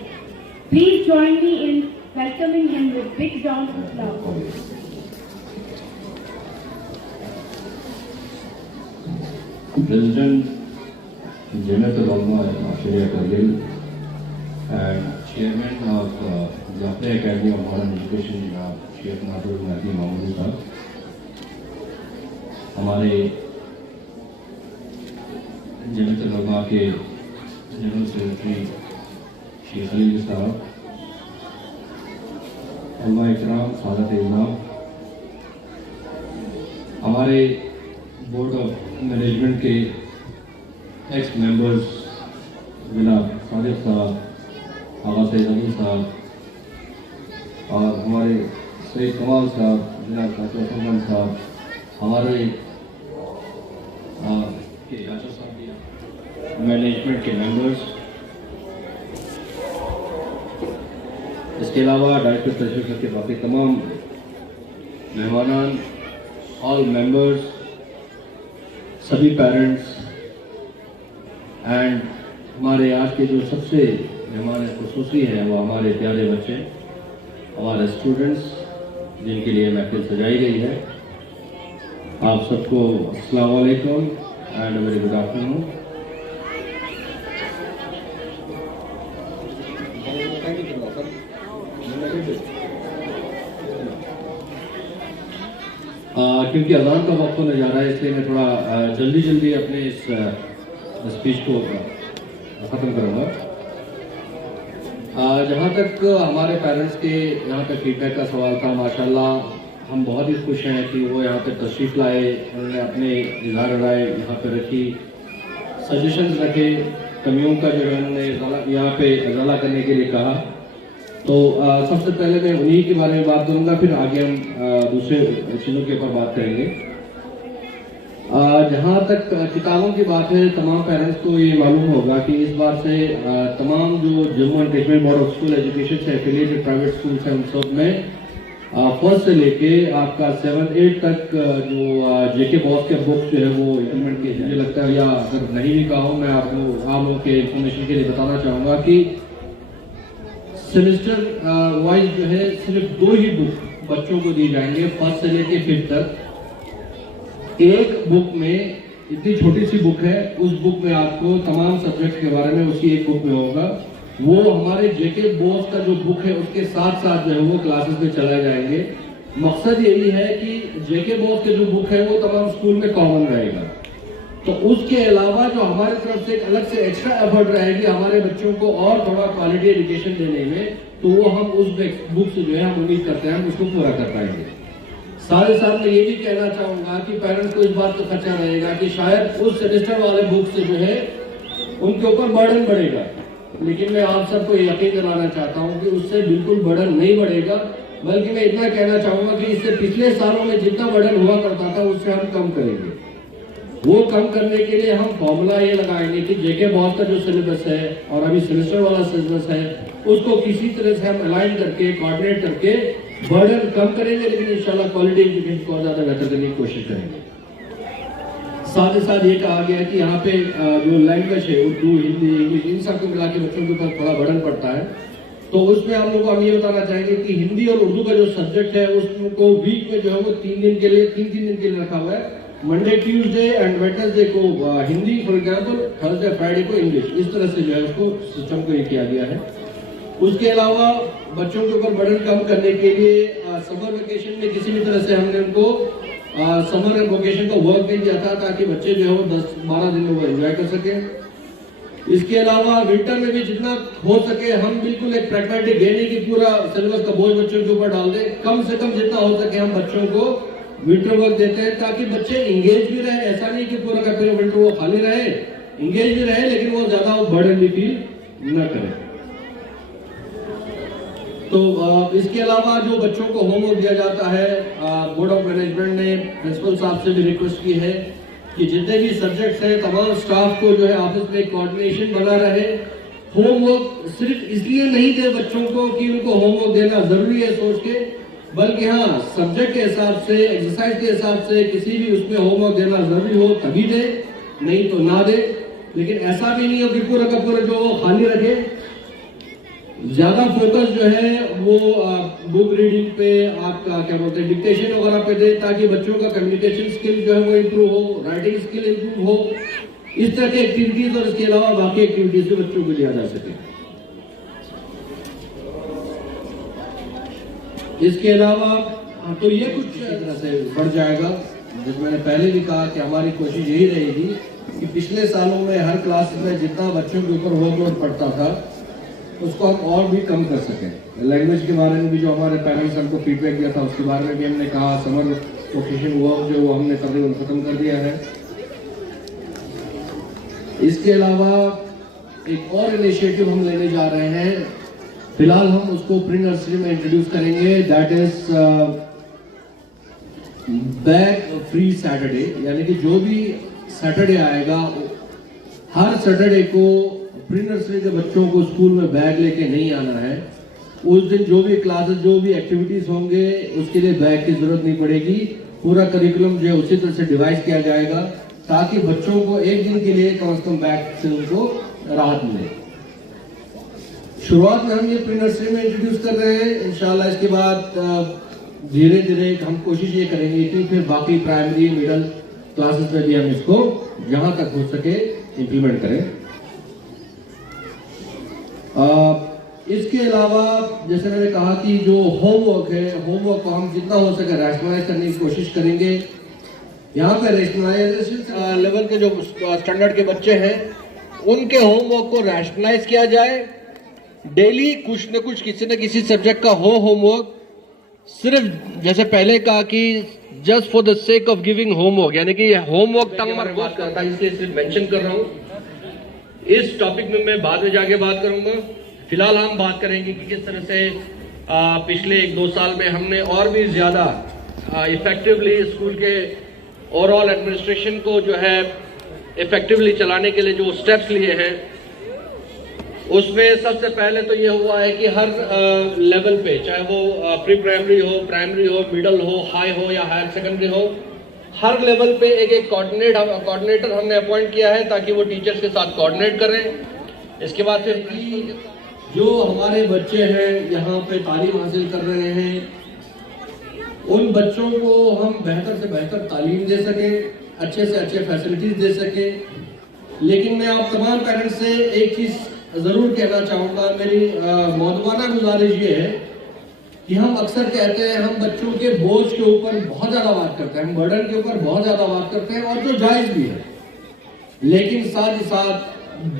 Please join me in welcoming him with big round of applause. President Jamiatul Ulama Australia Kargil and Chairman of Jaffa Academy of Modern Education Sheikh Nadur Nadi Mahmood साहब, हमारे जमियतुल उलमा के general secretary Sheikh Khalil साहब, उलमा इकराम, सादत इमाम, हमारे board of management के x members जनाब सादिक साहब, आगा सैयद अली साहब, और हमारे सैयद कमाल साहब, जनाब डॉक्टर सलमान साहब, हमारे मैनेजमेंट के मेंबर्स, इसके अलावा डायरेक्टर तशरीफ के बाकी तमाम मेहमानान, ऑल मेंबर्स, सभी पेरेंट्स एंड हमारे आज के जो सबसे मेहमान खुसूसी हैं वो हमारे प्यारे बच्चे, हमारे स्टूडेंट्स जिनके लिए महफिल सजाई गई है। आप सबको अस्सलाम वालेकुम एंड वेरी गुड आफ्टरनून। क्योंकि अजान का वक्त होने जा रहा है, इसलिए मैं थोड़ा जल्दी अपने इस स्पीच को ख़त्म करूँगा। जहाँ तक हमारे पेरेंट्स के यहाँ पे फीडबैक का सवाल था, माशाल्लाह हम बहुत ही खुश हैं कि वो यहाँ पे तशरीफ़ लाए, उन्होंने अपने इज़हार राय यहाँ पे रखी, सजेशंस रखे, कमियों का जो है उन्होंने यहाँ पे अज़ला करने के लिए कहा। तो सबसे पहले मैं उन्हीं के बारे में बात करूँगा, फिर आगे हम दूसरे चीज़ों के ऊपर बात करेंगे। जहाँ तक किताबों की बात है, तमाम पेरेंट्स को ये मालूम होगा कि इस बार से तमाम जो Jammu and Kashmir board of school education से एफिलिएटेड प्राइवेट स्कूल्स हैं, उन सब में फर्स्ट से लेके आपका 7-8 तक जो जेके बॉस के बुक्स जो है वो इम्प्लीमेंट किए। मुझे लगता है, या अगर नहीं भी कहा हूँ, मैं आप लोगों के इंफॉर्मेशन के लिए बताना चाहूँगा कि सेमेस्टर वाइज जो है सिर्फ 2 ही बुक बच्चों को दी जाएंगे, फर्स्ट से लेके 5th तक। एक बुक में, इतनी छोटी सी बुक है, उस बुक में आपको तमाम सब्जेक्ट के बारे में उसी एक बुक में होगा। वो हमारे जेके बॉस का जो बुक है उसके साथ साथ जो है वो क्लासेस में चलाए जाएंगे। मकसद यही है कि जेके बॉस के जो बुक है वो तमाम स्कूल में कॉमन रहेगा। तो उसके अलावा जो हमारी तरफ से एक अलग से एक्स्ट्रा एफर्ट रहेगी हमारे बच्चों को और थोड़ा क्वालिटी एजुकेशन देने में, तो वो हम उस बुक से जो है हम उम्मीद करते हैं हम उसको पूरा कर पाएंगे। साथ ही साथ मैं ये भी कहना चाहूंगा कि पेरेंट्स को इस बात का खर्चा रहेगा कि शायद उस सेमेस्टर वाले बुक से जो है उनके ऊपर बर्डन बढ़ेगा, लेकिन मैं आप सबको यकीन दिलाना चाहता हूं कि उससे बिल्कुल बर्डन नहीं बढ़ेगा, बल्कि मैं इतना कहना चाहूंगा कि इससे पिछले सालों में जितना बर्डन हुआ करता था उससे हम कम करेंगे। वो कम करने के लिए हम फॉर्मूला ये लगाएंगे कि जेके बॉस का जो सिलेबस है और अभी सेमेस्टर वाला सिलेबस है उसको किसी तरह से हम अलाइन करके, कोऑर्डिनेट करके बर्डन कम करेंगे, लेकिन इंशाल्लाह क्वालिटी एजुकेशन को और ज्यादा बेहतर करने की कोशिश करेंगे। साथ ही साथ ये कहा गया है कि यहाँ पे जो लैंग्वेज है, उर्दू, हिंदी, इंग्लिश, इन सब को मिला के बच्चों के ऊपर थोड़ा बर्डन पड़ता है। तो उसमें हम लोग को हम ये बताना चाहेंगे कि हिंदी और उर्दू का जो सब्जेक्ट है उसको वीक में जो है वो 3 दिन के लिए 3 दिन के लिए रखा हुआ है। मंडे, ट्यूसडे एंड वेडनेसडे को Hindi, for example Thursday, Friday को इंग्लिश, इस तरह से जो है उसको सिस्टम को ये किया गया है। उसके अलावा बच्चों के ऊपर बर्डन कम करने के लिए समर वेकेशन में किसी भी तरह से हमने उनको समर एंड वेकेशन का वर्क भी दिया था ताकि बच्चे जो है वो 10-12 दिन में वो एंजॉय कर सके। इसके अलावा विंटर में भी जितना हो सके हम बिल्कुल एक प्रैग्मेटिक है नहीं कि पूरा सिलेबस का बोझ बच्चों के ऊपर डाल दें, कम से कम जितना हो सके हम बच्चों को विंटर वर्क देते हैं ताकि बच्चे इंगेज भी रहे। ऐसा नहीं कि पूरा का पूरा विंटर वो खाली रहे, इंगेज भी रहे, लेकिन वो ज्यादा बर्डन भी फील न करे। तो इसके अलावा जो बच्चों को होमवर्क दिया जाता है, बोर्ड ऑफ मैनेजमेंट ने प्रिंसिपल साहब से भी रिक्वेस्ट की है कि जितने भी सब्जेक्ट्स हैं तमाम स्टाफ को जो है आपस में कोऑर्डिनेशन बना रहे। होमवर्क सिर्फ इसलिए नहीं दे बच्चों को कि उनको होमवर्क देना जरूरी है सोच के, बल्कि हाँ सब्जेक्ट के हिसाब से, एक्सरसाइज के हिसाब से किसी भी उसमें होमवर्क देना जरूरी हो तभी दे, नहीं तो ना दे। लेकिन ऐसा भी नहीं हो कि पूरा का पूरा जो खाली रखे। ज्यादा फोकस जो है वो बुक रीडिंग पे, आपका क्या बोलते हैं डिक्टेशन वगैरह पे दे ताकि बच्चों का कम्युनिकेशन स्किल जो है वो इम्प्रूव हो, राइटिंग स्किल इम्प्रूव हो। इस तरह की एक्टिविटीज और इसके अलावा बाकी एक्टिविटीज भी बच्चों को दिया जा सके। इसके अलावा तो ये कुछ तरह से बढ़ जाएगा। जैसे मैंने पहले भी कहा कि हमारी कोशिश यही रहेगी कि पिछले सालों में हर क्लास में जितना बच्चों के ऊपर वर्कलोड पड़ता था उसको हम और भी कम कर सकें। लैंग्वेज के बारे में भी जो हमारे पेरेंट्स हमको फीडबैक दिया था उसके बारे में भी हमने कहा समर वेकेशन हुआ जो वो हमने तकरीबन खत्म कर दिया है। इसके अलावा एक और इनिशिएटिव हम लेने जा रहे हैं, फिलहाल हम उसको प्री नर्सरी में इंट्रोड्यूस करेंगे, that is bag free Saturday. यानी कि जो भी सैटरडे आएगा हर सैटरडे को प्री नर्सरी के बच्चों को स्कूल में बैग लेके नहीं आना है। उस दिन जो भी क्लासेस, जो भी एक्टिविटीज होंगे उसके लिए बैग की जरूरत नहीं पड़ेगी। पूरा करिकुलम जो है उसी तरह से डिवाइस किया जाएगा ताकि बच्चों को एक दिन के लिए कम से कम बैग से उनको राहत मिले। शुरुआत में हम ये प्री नर्सरी में इंट्रोड्यूस कर रहे हैं, इंशाल्लाह इसके बाद धीरे धीरे हम कोशिश ये करेंगे कि फिर बाकी प्राइमरी, मिडिल क्लासेस में भी हम इसको जहां तक हो सके इंप्लीमेंट करें। इसके अलावा जैसे मैंने कहा कि जो होमवर्क है, होमवर्क को हम जितना हो सके रैशनलाइज करने की कोशिश करेंगे। यहाँ पे रैशनलाइजेशन लेवल के जो स्टैंडर्ड के बच्चे हैं उनके होमवर्क को रैशनलाइज किया जाए डेली कुछ न कुछ किसी न किसी सब्जेक्ट का हो होमवर्क, सिर्फ जैसे पहले कहा कि just for the sake of giving homework, यानी कि होमवर्क तंग मत बात करता, इसलिए सिर्फ मेंशन कर रहा हूं। इस टॉपिक में मैं बाद में जाके बात करूंगा। फिलहाल हम बात करेंगे कि किस तरह से पिछले 1-2 साल में हमने और भी ज्यादा इफेक्टिवली स्कूल के ओवरऑल एडमिनिस्ट्रेशन को जो है इफेक्टिवली चलाने के लिए जो स्टेप्स लिए हैं, उसमें सबसे पहले तो ये हुआ है कि हर लेवल पे, चाहे वो प्री प्राइमरी हो, प्राइमरी हो, मिडिल हो, हाई हो या हायर सेकेंडरी हो, हर लेवल पे एक कोऑर्डिनेटर हमने अपॉइंट किया है ताकि वो टीचर्स के साथ कोऑर्डिनेट करें। इसके बाद फिर जो हमारे बच्चे हैं यहाँ पे तालीम हासिल कर रहे हैं, उन बच्चों को हम बेहतर से बेहतर तालीम दे सकें, अच्छे से अच्छे फैसिलिटीज दे सकें। लेकिन मैं आप तमाम पेरेंट्स से एक चीज़ ज़रूर कहना चाहूँगा, मेरी मौजूदा गुजारिश ये है कि हम अक्सर कहते हैं हम बच्चों के बोझ के ऊपर बहुत ज़्यादा बात करते हैं, हम बर्डन के ऊपर बहुत ज़्यादा बात करते हैं, और जो जायज़ भी है, लेकिन साथ ही साथ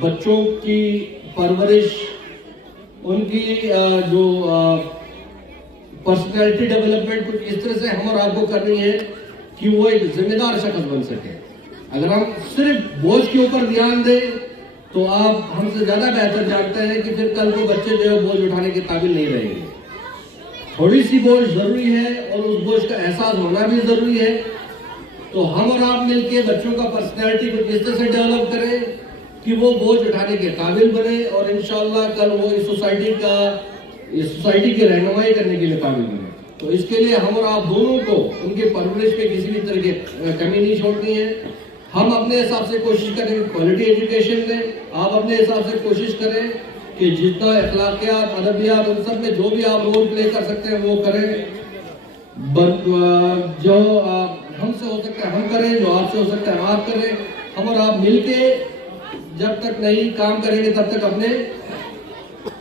बच्चों की परवरिश, उनकी जो पर्सनैलिटी डेवलपमेंट कुछ इस तरह से हम और आपको करनी है कि वो एक जिम्मेदार शख्स बन सके। अगर हम सिर्फ बोझ के ऊपर ध्यान दें तो आप हमसे ज्यादा बेहतर जानते हैं कि फिर कल को बच्चे जो है बोझ उठाने के काबिल नहीं रहेंगे। थोड़ी सी बोझ जरूरी है और उस बोझ का एहसास होना भी जरूरी है। तो हम और आप मिलकर बच्चों का पर्सनैलिटी कुछ इस तरह से डेवलप करें कि वो बोझ उठाने के काबिल बने और इंशाल्लाह कल वो इस सोसाइटी की रहनुमाई करने के लिए काबिल बने। तो इसके लिए हम और आप दोनों को उनके परवरिश में किसी भी तरह की कमी नहीं छोड़नी है। हम अपने हिसाब से कोशिश करें क्वालिटी एजुकेशन दें, आप अपने हिसाब से कोशिश करें कि जितना अखलाकियात, अदबियात, उन सब में जो भी आप रोल प्ले कर सकते हैं वो करें। जो हमसे हो सकता है हम करें, जो आपसे हो सकता है आप करें। हम और आप मिलके जब तक नहीं काम करेंगे तब तक अपने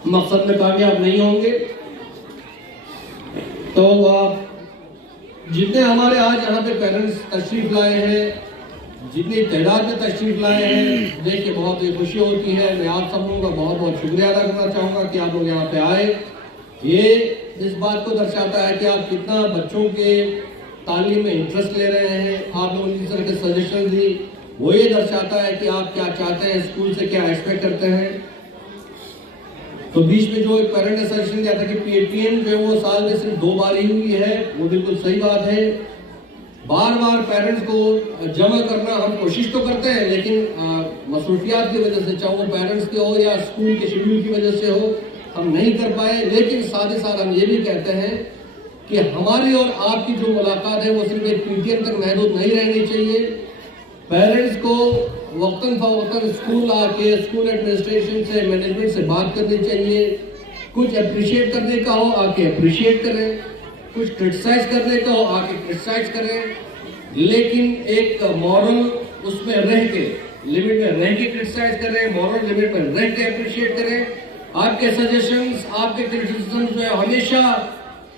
मकसद में कामयाब नहीं होंगे। तो जितने हमारे आज यहाँ पे पेरेंट्स तशरीफ लाए हैं, जितनी तादाद में तशरीफ लाए हैं, देख के बहुत ही खुशी होती है। मैं आप सब लोगों का बहुत बहुत शुक्रिया अदा करना चाहूँगा कि आप लोग यहाँ पे आए। ये इस बात को दर्शाता है कि आप कितना बच्चों के तालीम में इंटरेस्ट ले रहे हैं। आप लोगों ने जिस तरह के सजेशन दी वो ये दर्शाता है कि आप क्या चाहते हैं, स्कूल से क्या एक्सपेक्ट करते हैं। तो बीच में जो एक पेरेंट ने सजेशन दिया था कि पीएटीएम जो है वो साल में सिर्फ 2 बार ही हुई है, वो बिल्कुल सही बात है। बार बार पेरेंट्स को जमा करना हम कोशिश तो करते हैं, लेकिन मसरूफियात की वजह से, चाहे वो पेरेंट्स के हो या स्कूल के शेड्यूल की वजह से हो, हम नहीं कर पाए। लेकिन साथ ही साथ हम ये भी कहते हैं कि हमारी और आपकी जो मुलाकात है वो सिर्फ एक पीटीएम तक महदूद नहीं रहनी चाहिए। पेरेंट्स को वक्तन फवक्तन स्कूल आके स्कूल एडमिनिस्ट्रेशन से, मैनेजमेंट से बात करनी चाहिए। कुछ अप्रिशिएट करने का हो आके अप्रिशिएट करें, कुछ क्रिटिसाइज करने का हो आके क्रिटिसाइज करें, लेकिन एक मॉरल उसमें रह के, लिमिट में रह के क्रिटिसाइज करें, मॉरल लिमिट में रह के अप्रिशिएट करें। आपके सजेशंस, आपके क्रिटिसिज्म जो है हमेशा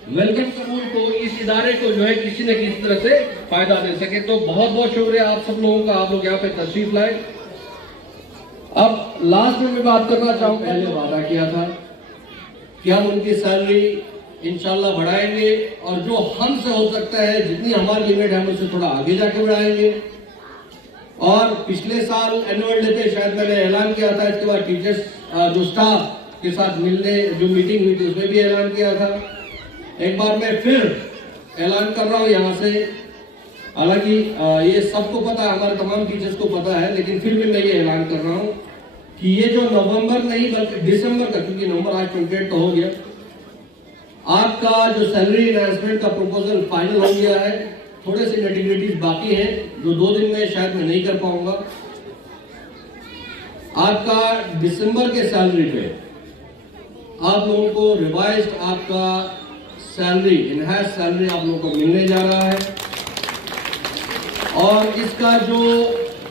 वेलकम। स्कूल को, इस इदारे को जो है किसी न किसी तरह से फायदा दे सके। तो बहुत बहुत शुक्रिया आप सब लोगों का, आप लोग यहाँ पे तशरीफ लाए। अब लास्ट में मैं बात करना चाहूँगा, पहले वादा किया था कि हम उनकी सैलरी इंशाल्लाह बढ़ाएंगे और जो हमसे हो सकता है, जितनी हमारी लिमिट है, हम उससे थोड़ा आगे जाके बढ़ाएंगे। और पिछले साल एनुअल डे पे शायद मैंने ऐलान किया था, इसके बाद टीचर्स जो स्टाफ के साथ मिलने जो मीटिंग हुई थी उसमें भी ऐलान किया था। एक बार मैं फिर ऐलान कर रहा हूँ यहाँ से, हालांकि ये सबको पता है, हमारे तमाम टीचर्स को पता है, लेकिन फिर भी मैं ये ऐलान कर रहा हूँ कि ये जो नवंबर नहीं बल्कि दिसंबर का, क्योंकि नवंबर आज 28 तो हो गया, आपका जो सैलरी एनहांसमेंट का प्रपोजल फाइनल हो गया है। थोड़े से नेटिविटीज बाकी हैं जो 2 दिन में शायद मैं नहीं कर पाऊंगा। आपका दिसंबर के सैलरी पे आप लोगों को रिवाइज्ड आपका सैलरी, इनहैंस सैलरी आप लोगों को मिलने जा रहा है। और इसका जो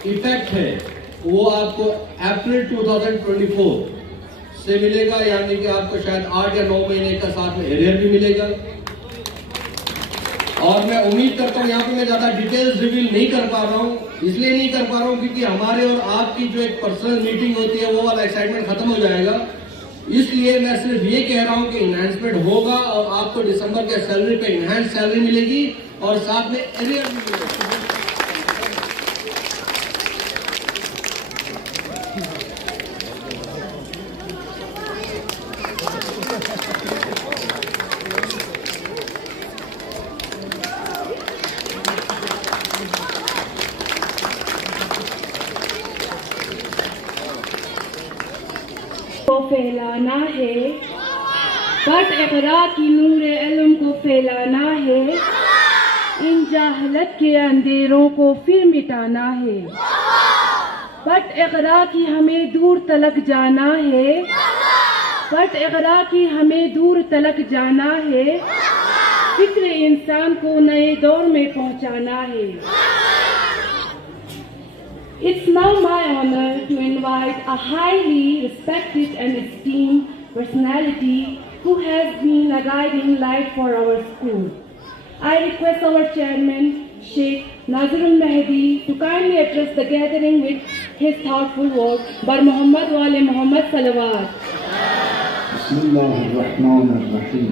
इफेक्ट है वो आपको अप्रैल 2024 से मिलेगा, यानी कि आपको शायद 8 या 9 महीने का साथ में एरियर भी मिलेगा। और मैं उम्मीद करता हूँ, यहाँ पे मैं ज्यादा डिटेल्स रिवील नहीं कर पा रहा हूँ, इसलिए नहीं कर पा रहा हूँ क्योंकि हमारे और आपकी जो एक पर्सनल मीटिंग होती है वो वाला एक्साइटमेंट खत्म हो जाएगा। इसलिए मैं सिर्फ ये कह रहा हूँ कि इन्हांसमेंट होगा और आपको दिसंबर के सैलरी पे इन्हांस सैलरी मिलेगी और साथ में एरियर भी मिलेगा। को फैलाना है, बट इक़रा की नूर इल्म को फैलाना है, इन जाहलत के अंधेरों को फिर मिटाना है। बट इक़रा की हमें दूर तलक जाना है, बट इक़रा की हमें दूर तलक जाना है, फिक्र इंसान को नए दौर में पहुंचाना है। It's now my honor to invite a highly respected and esteemed personality who has been a guiding light for our school. I request our chairman, Sheikh Nazirul Mahdi, to kindly address the gathering with his thoughtful words. Bar Muhammad wa ali Muhammad salawat. Bismillahirrahmanirrahim.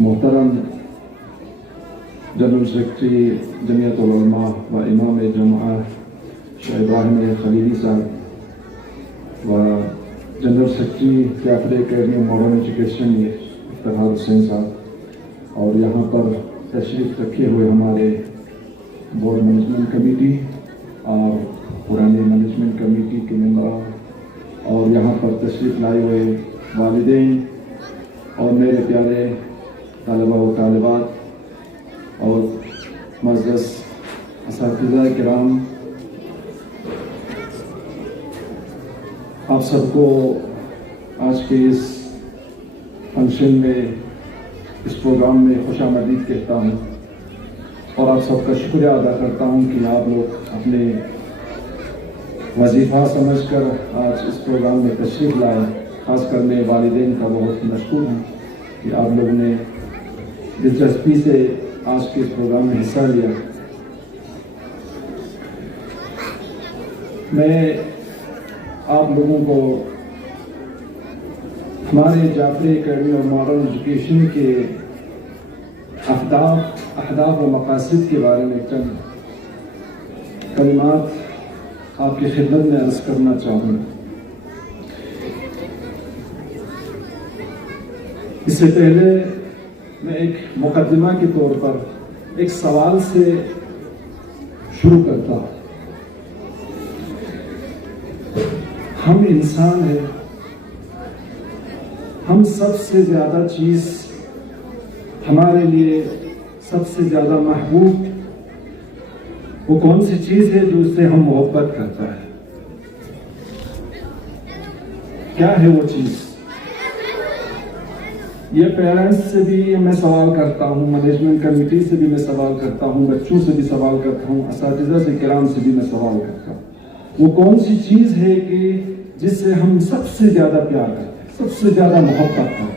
मोहतरम general secretary Jamiat Ulama व इमाम जमा शाह इब्राहिम खलीली साहब व general secretary कैफरे academy modern education Iftikhar Hussain sahab और यहाँ पर तशरीफ़ रखे हुए हमारे बोर्ड मैनेजमेंट कमेटी और पुराने मैनेजमेंट कमेटी के मेंबर और यहाँ पर तशरीफ़ लाए हुए वालिदैन और मेरे प्यारे तालिबा व तालिबात और मज़दस असातिज़ा किराम, आप सबको आज के इस फंक्शन में, इस प्रोग्राम में खुशामदीद कहता हूँ और आप सबका शुक्रिया अदा करता हूँ कि आप लोग अपने वजीफ़ा समझकर आज इस प्रोग्राम में तशरीफ़ लाए। ख़ासकर मैं वालिदैन का बहुत मशकूर हूँ कि आप लोगों ने दिलचस्पी से आज के इस प्रोग्राम में हिस्सा लिया। मैं आप लोगों को हमारे जाफरी अकेडमी और मॉडर्न एजुकेशन के अहदाफ व मकासद के बारे में चंद कलिमात आपकी खिदमत में अर्ज़ करना चाहूँगा। इससे पहले मैं एक मुकदमा के तौर पर एक सवाल से शुरू करता हूँ। हम इंसान हैं, हम सबसे ज़्यादा चीज़, हमारे लिए सबसे ज़्यादा महबूब वो कौन सी चीज़ है जो उससे हम मोहब्बत करता है? क्या है वो चीज़? ये पेरेंट्स से भी मैं सवाल करता हूँ, मैनेजमेंट कमेटी से भी मैं सवाल करता हूँ, बच्चों से भी सवाल करता हूँ, असातिज़ा से किराम से भी मैं सवाल करता हूँ। वो कौन सी चीज़ है कि जिससे हम सबसे ज़्यादा प्यार करते हैं, सबसे ज़्यादा मोहब्बत करते हैं?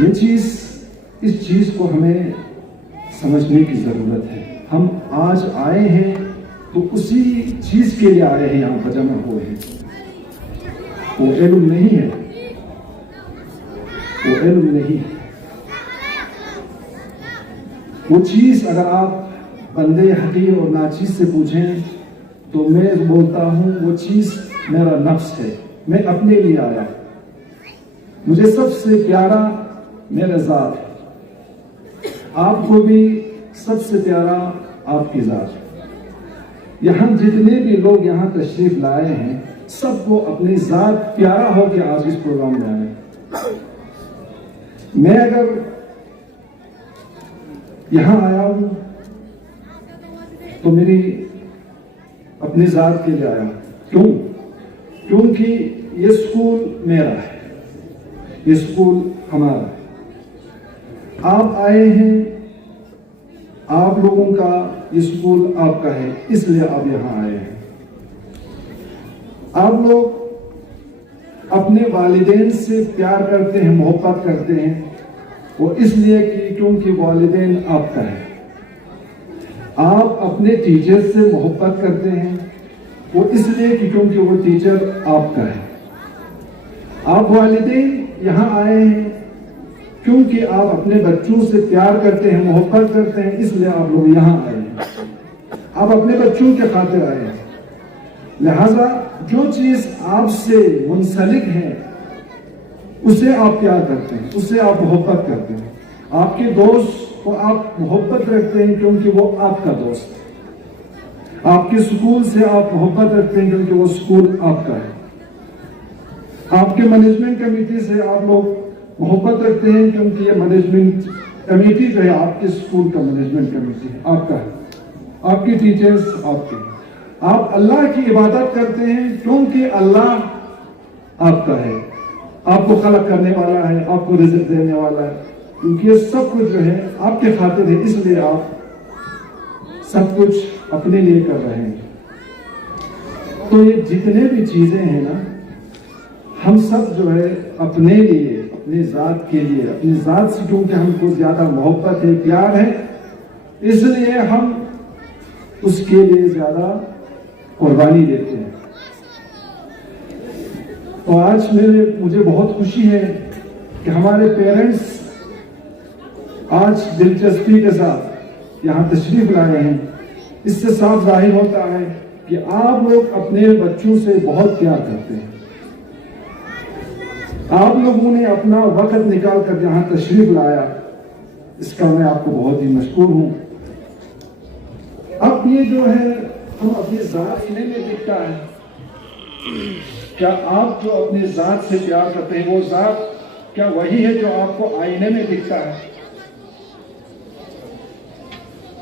ये चीज़, इस चीज़ को हमें समझने की ज़रूरत है। हम आज आए हैं तो उसी चीज़ के लिए आए हैं, यहाँ पर जमा हुए हैं। वो इल्म नहीं है, वो इल्म नहीं है। वो चीज़ अगर आप बंदे हकी और नाचीज़ से पूछें तो मैं बोलता हूँ वो चीज मेरा नफ्स है, मैं अपने लिए आया। मुझे सबसे प्यारा मेरा ज़ात है, आपको भी सबसे प्यारा आपकी ज़ात है। यहाँ जितने भी लोग यहाँ तशरीफ लाए हैं, सबको अपनी ज़ात प्यारा हो के आज इस प्रोग्राम में आए। मैं अगर यहाँ आया हूँ तो मेरी अपनी ज़ात के लिए आया। क्यों? क्योंकि ये स्कूल मेरा है, ये स्कूल हमारा है। आप आए हैं, आप लोगों का ये स्कूल आपका है, इसलिए आप यहाँ आए हैं। आप लोग अपने वालिदैन से प्यार करते हैं, मोहब्बत करते हैं, वो इसलिए कि क्योंकि वालिदैन आपका है। आप अपने टीचर से मोहब्बत करते हैं, वो इसलिए कि क्योंकि वो टीचर आपका है। आप वालिदैन यहाँ आए हैं क्योंकि आप अपने बच्चों से प्यार करते हैं, मोहब्बत करते हैं, इसलिए आप लोग यहाँ आए हैं। आप अपने बच्चों के खातिर आए हैं। लिहाजा जो चीज आपसे मुंसलिक है उसे आप प्यार करते हैं, उससे आप मोहब्बत करते हैं। आपके दोस्त को आप मोहब्बत रखते हैं क्योंकि वो आपका दोस्त है। आपके स्कूल से आप मोहब्बत रखते हैं क्योंकि वो स्कूल आपका है। आपके मैनेजमेंट कमेटी से आप लोग मोहब्बत रखते हैं क्योंकि ये मैनेजमेंट कमेटी जो है आपके स्कूल का मैनेजमेंट कमेटी है, आपका है। आपके टीचर्स आपके। आप अल्लाह की इबादत करते हैं क्योंकि अल्लाह आपका है, आपको खलक करने वाला है, आपको रिज़्क देने वाला है, क्योंकि ये सब कुछ जो है आपके खातिर है, इसलिए आप सब कुछ अपने लिए कर रहे हैं। तो ये जितने भी चीजें हैं ना, हम सब जो है अपने लिए, अपनी ज़ात के लिए, अपनी ज़ात से क्योंकि हमको ज्यादा मोहब्बत है, प्यार है, इसलिए हम उसके लिए ज्यादा कुर्बानी देते हैं। तो आज मुझे बहुत खुशी है कि हमारे पेरेंट्स आज दिलचस्पी के साथ यहाँ तशरीफ लाए हैं। इससे साफ जाहिर होता है कि आप लोग अपने बच्चों से बहुत प्यार करते हैं। आप लोगों ने अपना वक्त निकाल कर यहाँ तशरीफ लाया, इसका मैं आपको बहुत ही मशकूर हूँ। अब ये जो है हम अपनी ज़ात इन्हें में दिखता है। क्या आप जो अपनी ज़ात से प्यार करते हैं वो ज़ात क्या वही है जो आपको आईने में दिखता है?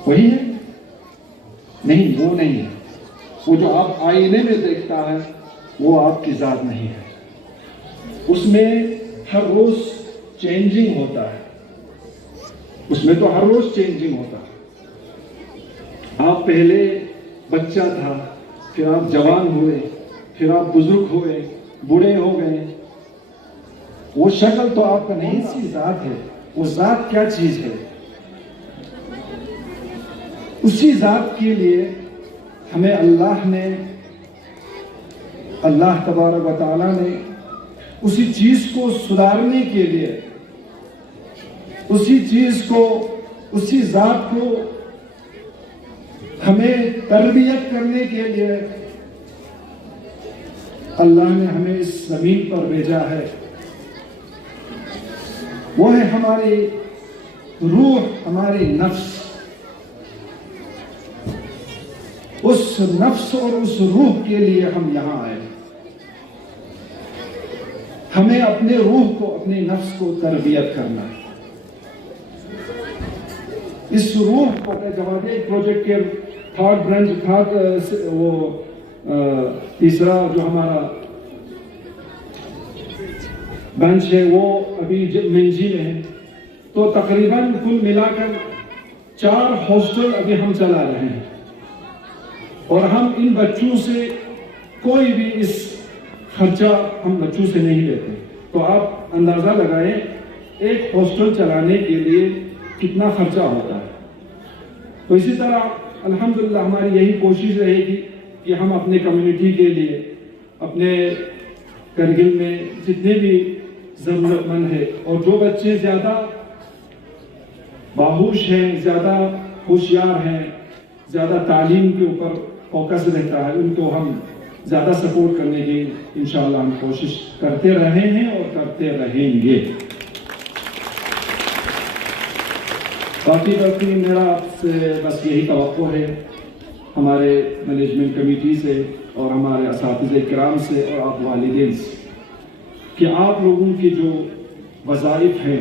वही है? नहीं, वो नहीं है। वो जो आप आईने में देखता है वो आपकी ज़ात नहीं है। उसमें हर रोज चेंजिंग होता है, उसमें तो हर रोज चेंजिंग होता है। आप पहले बच्चा था, फिर आप जवान हुए, फिर आप बुजुर्ग हुए, बूढ़े हो गए। वो शक्ल तो आपका नहीं, सी जात है। वो जात क्या चीज है? उसी जात के लिए हमें अल्लाह तबारक व तआला ने उसी चीज को सुधारने के लिए, उसी चीज को, उसी जात को हमें तरबियत करने के लिए अल्लाह ने हमें इस जमीन पर भेजा है। वो है हमारी रूह, हमारी नफ्स। उस नफ्स और उस रूह के लिए हम यहां आए। हमें अपने रूह को, अपने नफ्स को तरबियत करना है। इस रूह को जवादी प्रोजेक्ट के थर्ड ब्रांच, तीसरा जो हमारा ब्रांच है वो अभी मंजी में है। तो तकरीबन कुल मिलाकर 4 हॉस्टल अभी हम चला रहे हैं और हम इन बच्चों से कोई भी इस खर्चा हम बच्चों से नहीं लेते। तो आप अंदाजा लगाएं एक हॉस्टल चलाने के लिए कितना खर्चा होता है। तो इसी तरह अल्हम्दुलिल्लाह हमारी यही कोशिश रहेगी कि हम अपने कम्युनिटी के लिए, अपने करगिल में जितने भी जरूरतमंद है और जो बच्चे ज्यादा बाहुश हैं, ज्यादा होशियार हैं, ज्यादा तालीम के ऊपर फोकस रहता है, उनको हम ज़्यादा सपोर्ट करने की इंशाअल्लाह हम कोशिश करते रहे हैं और करते रहेंगे। बाकी मेरा आपसे बस यही तवक्को है हमारे मैनेजमेंट कमेटी से और हमारे असातिज़े किराम से और आप वालिदैन से कि आप लोगों की जो वज़ाइफ हैं,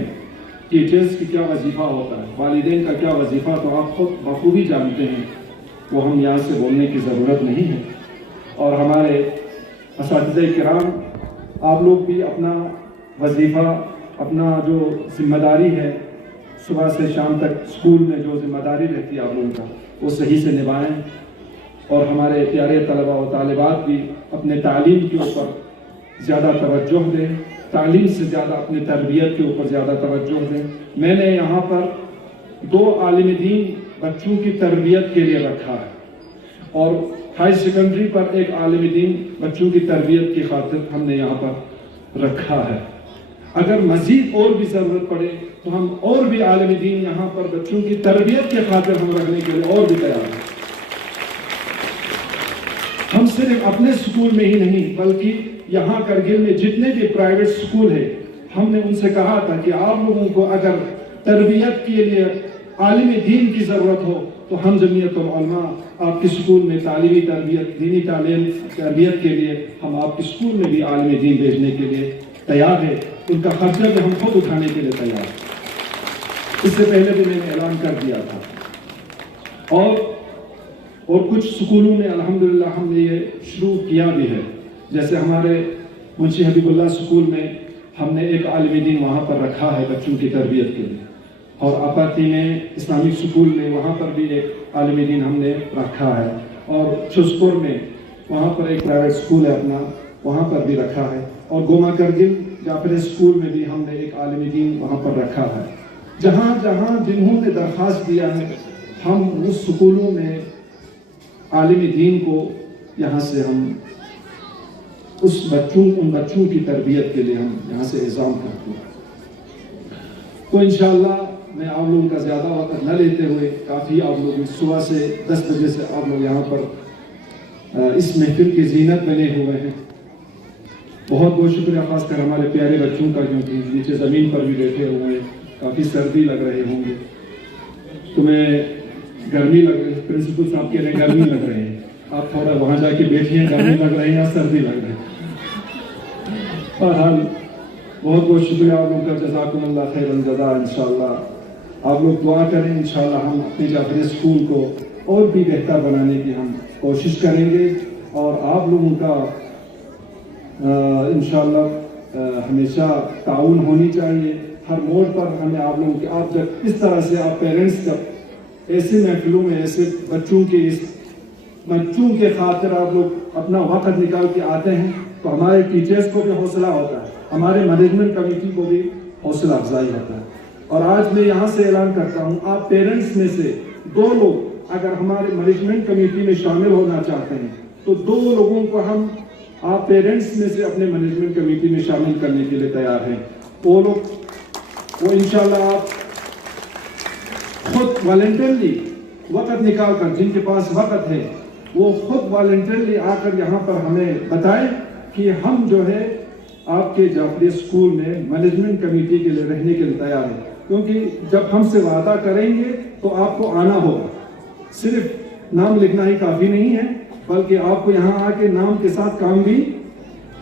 टीचर्स की क्या वजीफ़ा होता है, वालिदैन का क्या वजीफ़ा, तो आप खुद बखूबी जानते हैं, वो हम यहाँ से बोलने की ज़रूरत नहीं है। और हमारे असातिज़े किराम आप लोग भी अपना वजीफ़ा, अपना जो जिम्मेदारी है सुबह से शाम तक स्कूल में जो जिम्मेदारी रहती है आप लोगों का, वो सही से निभाएं। और हमारे प्यारे तलबा और तालिबात भी अपने तालीम के ऊपर ज़्यादा तवज्जो दें, तालीम से ज़्यादा अपनी तरबियत के ऊपर ज़्यादा तवज्जो दें। मैंने यहाँ पर 2 आलिम दीन बच्चों की तरबियत के लिए रखा है और हाई सेकेंडरी पर एक आलिम दीन बच्चों की तरबियत की खातिर हमने यहाँ पर रखा है। अगर मज़ीद और भी ज़रूरत पड़े तो हम और भी आलिम दीन यहाँ पर बच्चों की तरबियत के खातिर हम रखने के लिए और भी तैयार हैं। हम सिर्फ अपने स्कूल में ही नहीं बल्कि यहाँ करगिल में जितने भी प्राइवेट स्कूल है, हमने उनसे कहा था कि आप लोगों को अगर तरबियत के लिए आलिम दीन की ज़रूरत हो तो हम जमीयतुल उलमा आपके स्कूल में तालीमी तरबियत, दीनी तालीम तरबियत के लिए हम आपके स्कूल में भी आलिम दीन भेजने के लिए तैयार है। उनका खर्चा भी हम खुद उठाने के लिए तैयार है। इससे पहले भी मैंने ऐलान कर दिया था और कुछ स्कूलों में अल्हम्दुलिल्लाह हमने ये शुरू किया भी है। जैसे हमारे मुंशी हबीबुल्लाह स्कूल में हमने एक आलिम दीन वहाँ पर रखा है बच्चों की तरबियत के लिए, और अपाती में इस्लामिक स्कूल में वहाँ पर भी एक आलिम दीन हमने रखा है, और छुसपुर में वहाँ पर एक प्राइवेट स्कूल है अपना, वहाँ पर भी रखा है, और गोमा करगिल जाफर स्कूल में भी हमने एक आलिम दीन वहाँ पर रखा है। जहाँ जहाँ जिन्होंने दरख्वास्त दिया है हम उस स्कूलों में आलिम दीन को यहाँ से हम उन बच्चों की तरबियत के लिए हम यहाँ से इंतज़ाम करते हैं। तो इंशाअल्लाह मैं आप लोगों का ज़्यादा वक्त न लेते हुए, काफ़ी आप लोग सुबह से 10 बजे से आप लोग यहाँ पर इस महफिल की जीनत बने हुए हैं। बहुत बहुत शुक्रिया खासकर हमारे प्यारे बच्चों का, क्योंकि नीचे ज़मीन पर भी बैठे हुए हैं, काफ़ी सर्दी लग रहे होंगे, तुम्हें गर्मी लग रही है, प्रिंसिपल साहब के लिए गर्मी लग रही है, आप थोड़ा वहाँ जाके बैठिए, गर्मी लग रही है या सर्दी लग रही है। बहरहाल बहुत बहुत शुक्रिया आप लोगों का, जज़ाकुमुल्लाह खैरन जज़ा। इंशाअल्लाह आप लोग दुआ करें, इंशाअल्लाह हम अपने जाफरी स्कूल को और भी बेहतर बनाने की हम कोशिश करेंगे, और आप लोगों का इंशाअल्लाह हमेशा ताउन होनी चाहिए हर मोड़ पर। हमें आप लोगों के, आप जब इस तरह से आप पेरेंट्स जब ऐसे महफिलों में ऐसे बच्चों के खातिर आप लोग अपना वक्त निकाल के आते हैं तो हमारे टीचर्स को भी हौसला होता है, हमारे मैनेजमेंट कमेटी को भी हौसला अफजाई होता है। और आज मैं यहाँ से ऐलान करता हूँ, आप पेरेंट्स में से 2 लोग अगर हमारे मैनेजमेंट कमेटी में शामिल होना चाहते हैं तो 2 लोगों को हम आप पेरेंट्स में से अपने मैनेजमेंट कमेटी में शामिल करने के लिए तैयार हैं। वो इंशाल्लाह आप खुद वॉलंटियरली वक्त निकाल कर, जिनके पास वक्त है वो खुद वॉलंटियरली आकर यहाँ पर हमें बताएं कि हम जो है आपके जाफरी स्कूल में मैनेजमेंट कमेटी के लिए रहने के लिए तैयार है। क्योंकि जब हमसे वादा करेंगे तो आपको आना होगा, सिर्फ नाम लिखना ही काफ़ी नहीं है, बल्कि आपको यहाँ आके नाम के साथ काम भी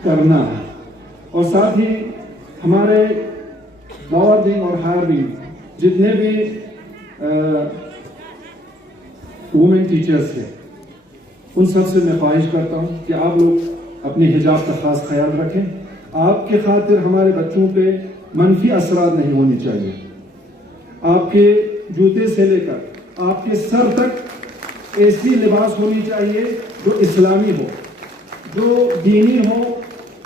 करना है। और साथ ही हमारे लोअर विंग और हायर विंग जितने भी वुमेन टीचर्स हैं, उन सब से मैं ख्वाहिश करता हूँ कि आप लोग अपने हिजाब का खास ख्याल रखें। आपके खातिर हमारे बच्चों पे मनफी असरात नहीं होनी चाहिए। आपके जूते से लेकर आपके सर तक ऐसी लिबास होनी चाहिए जो इस्लामी हो, जो दीनी हो।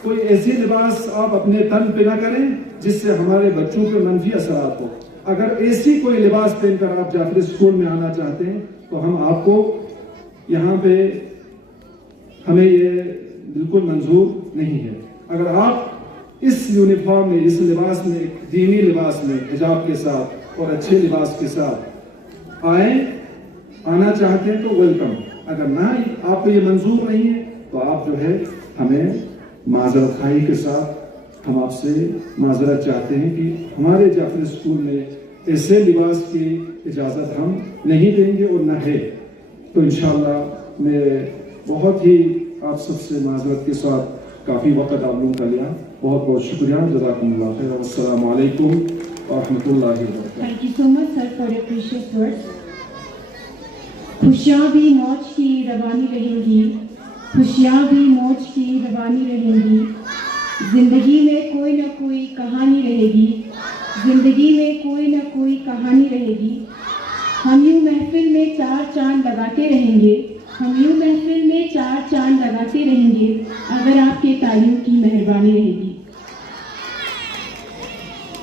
कोई ऐसी लिबास आप अपने तन पे ना करें जिससे हमारे बच्चों पे मनफी असरात हो। अगर ऐसी कोई लिबास पहनकर आप जाफरी स्कूल में आना चाहते हैं तो हम आपको यहाँ पे, हमें ये बिल्कुल मंजूर नहीं है। अगर आप इस यूनिफॉर्म में, इस लिबास में, दीनी लिबास में, हिजाब के साथ और अच्छे लिबास के साथ आना चाहते हैं तो वेलकम। अगर ना आपको ये मंजूर नहीं है तो आप जो है हमें माजरत खाई के साथ हम आपसे माजरत चाहते हैं कि हमारे जाफरी स्कूल में ऐसे लिबास की इजाज़त हम नहीं देंगे और न है। तो इंशाअल्लाह मैं बहुत ही आप सबसे माजरत के साथ काफ़ी वक्त आप लोगों का लिया। बहुत बहुत शुक्रिया। जज़ाकुमुल्लाह खैर। अस्सलामु अलैकुम व रहमतुल्लाहि व बरकातहू। Thank you so much, sir, for your precious words. खुशियाँ भी मौज की रवानी रहेंगी, खुशियाँ भी मौज की रवानी रहेंगी, जिंदगी में कोई ना कोई कहानी रहेगी, जिंदगी में कोई ना कोई कहानी रहेगी। हम यूँ महफिल में चार चांद लगाते रहेंगे, हम यूँ महफिल में चार चांद लगाते रहेंगे अगर आपके तालीम की मेहरबानी रहेगी।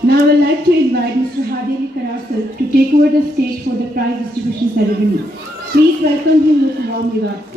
Now I would like to invite Mr. Hadi Ali Karasal to take over the stage for the prize distribution ceremony. Please welcome him with warm regards.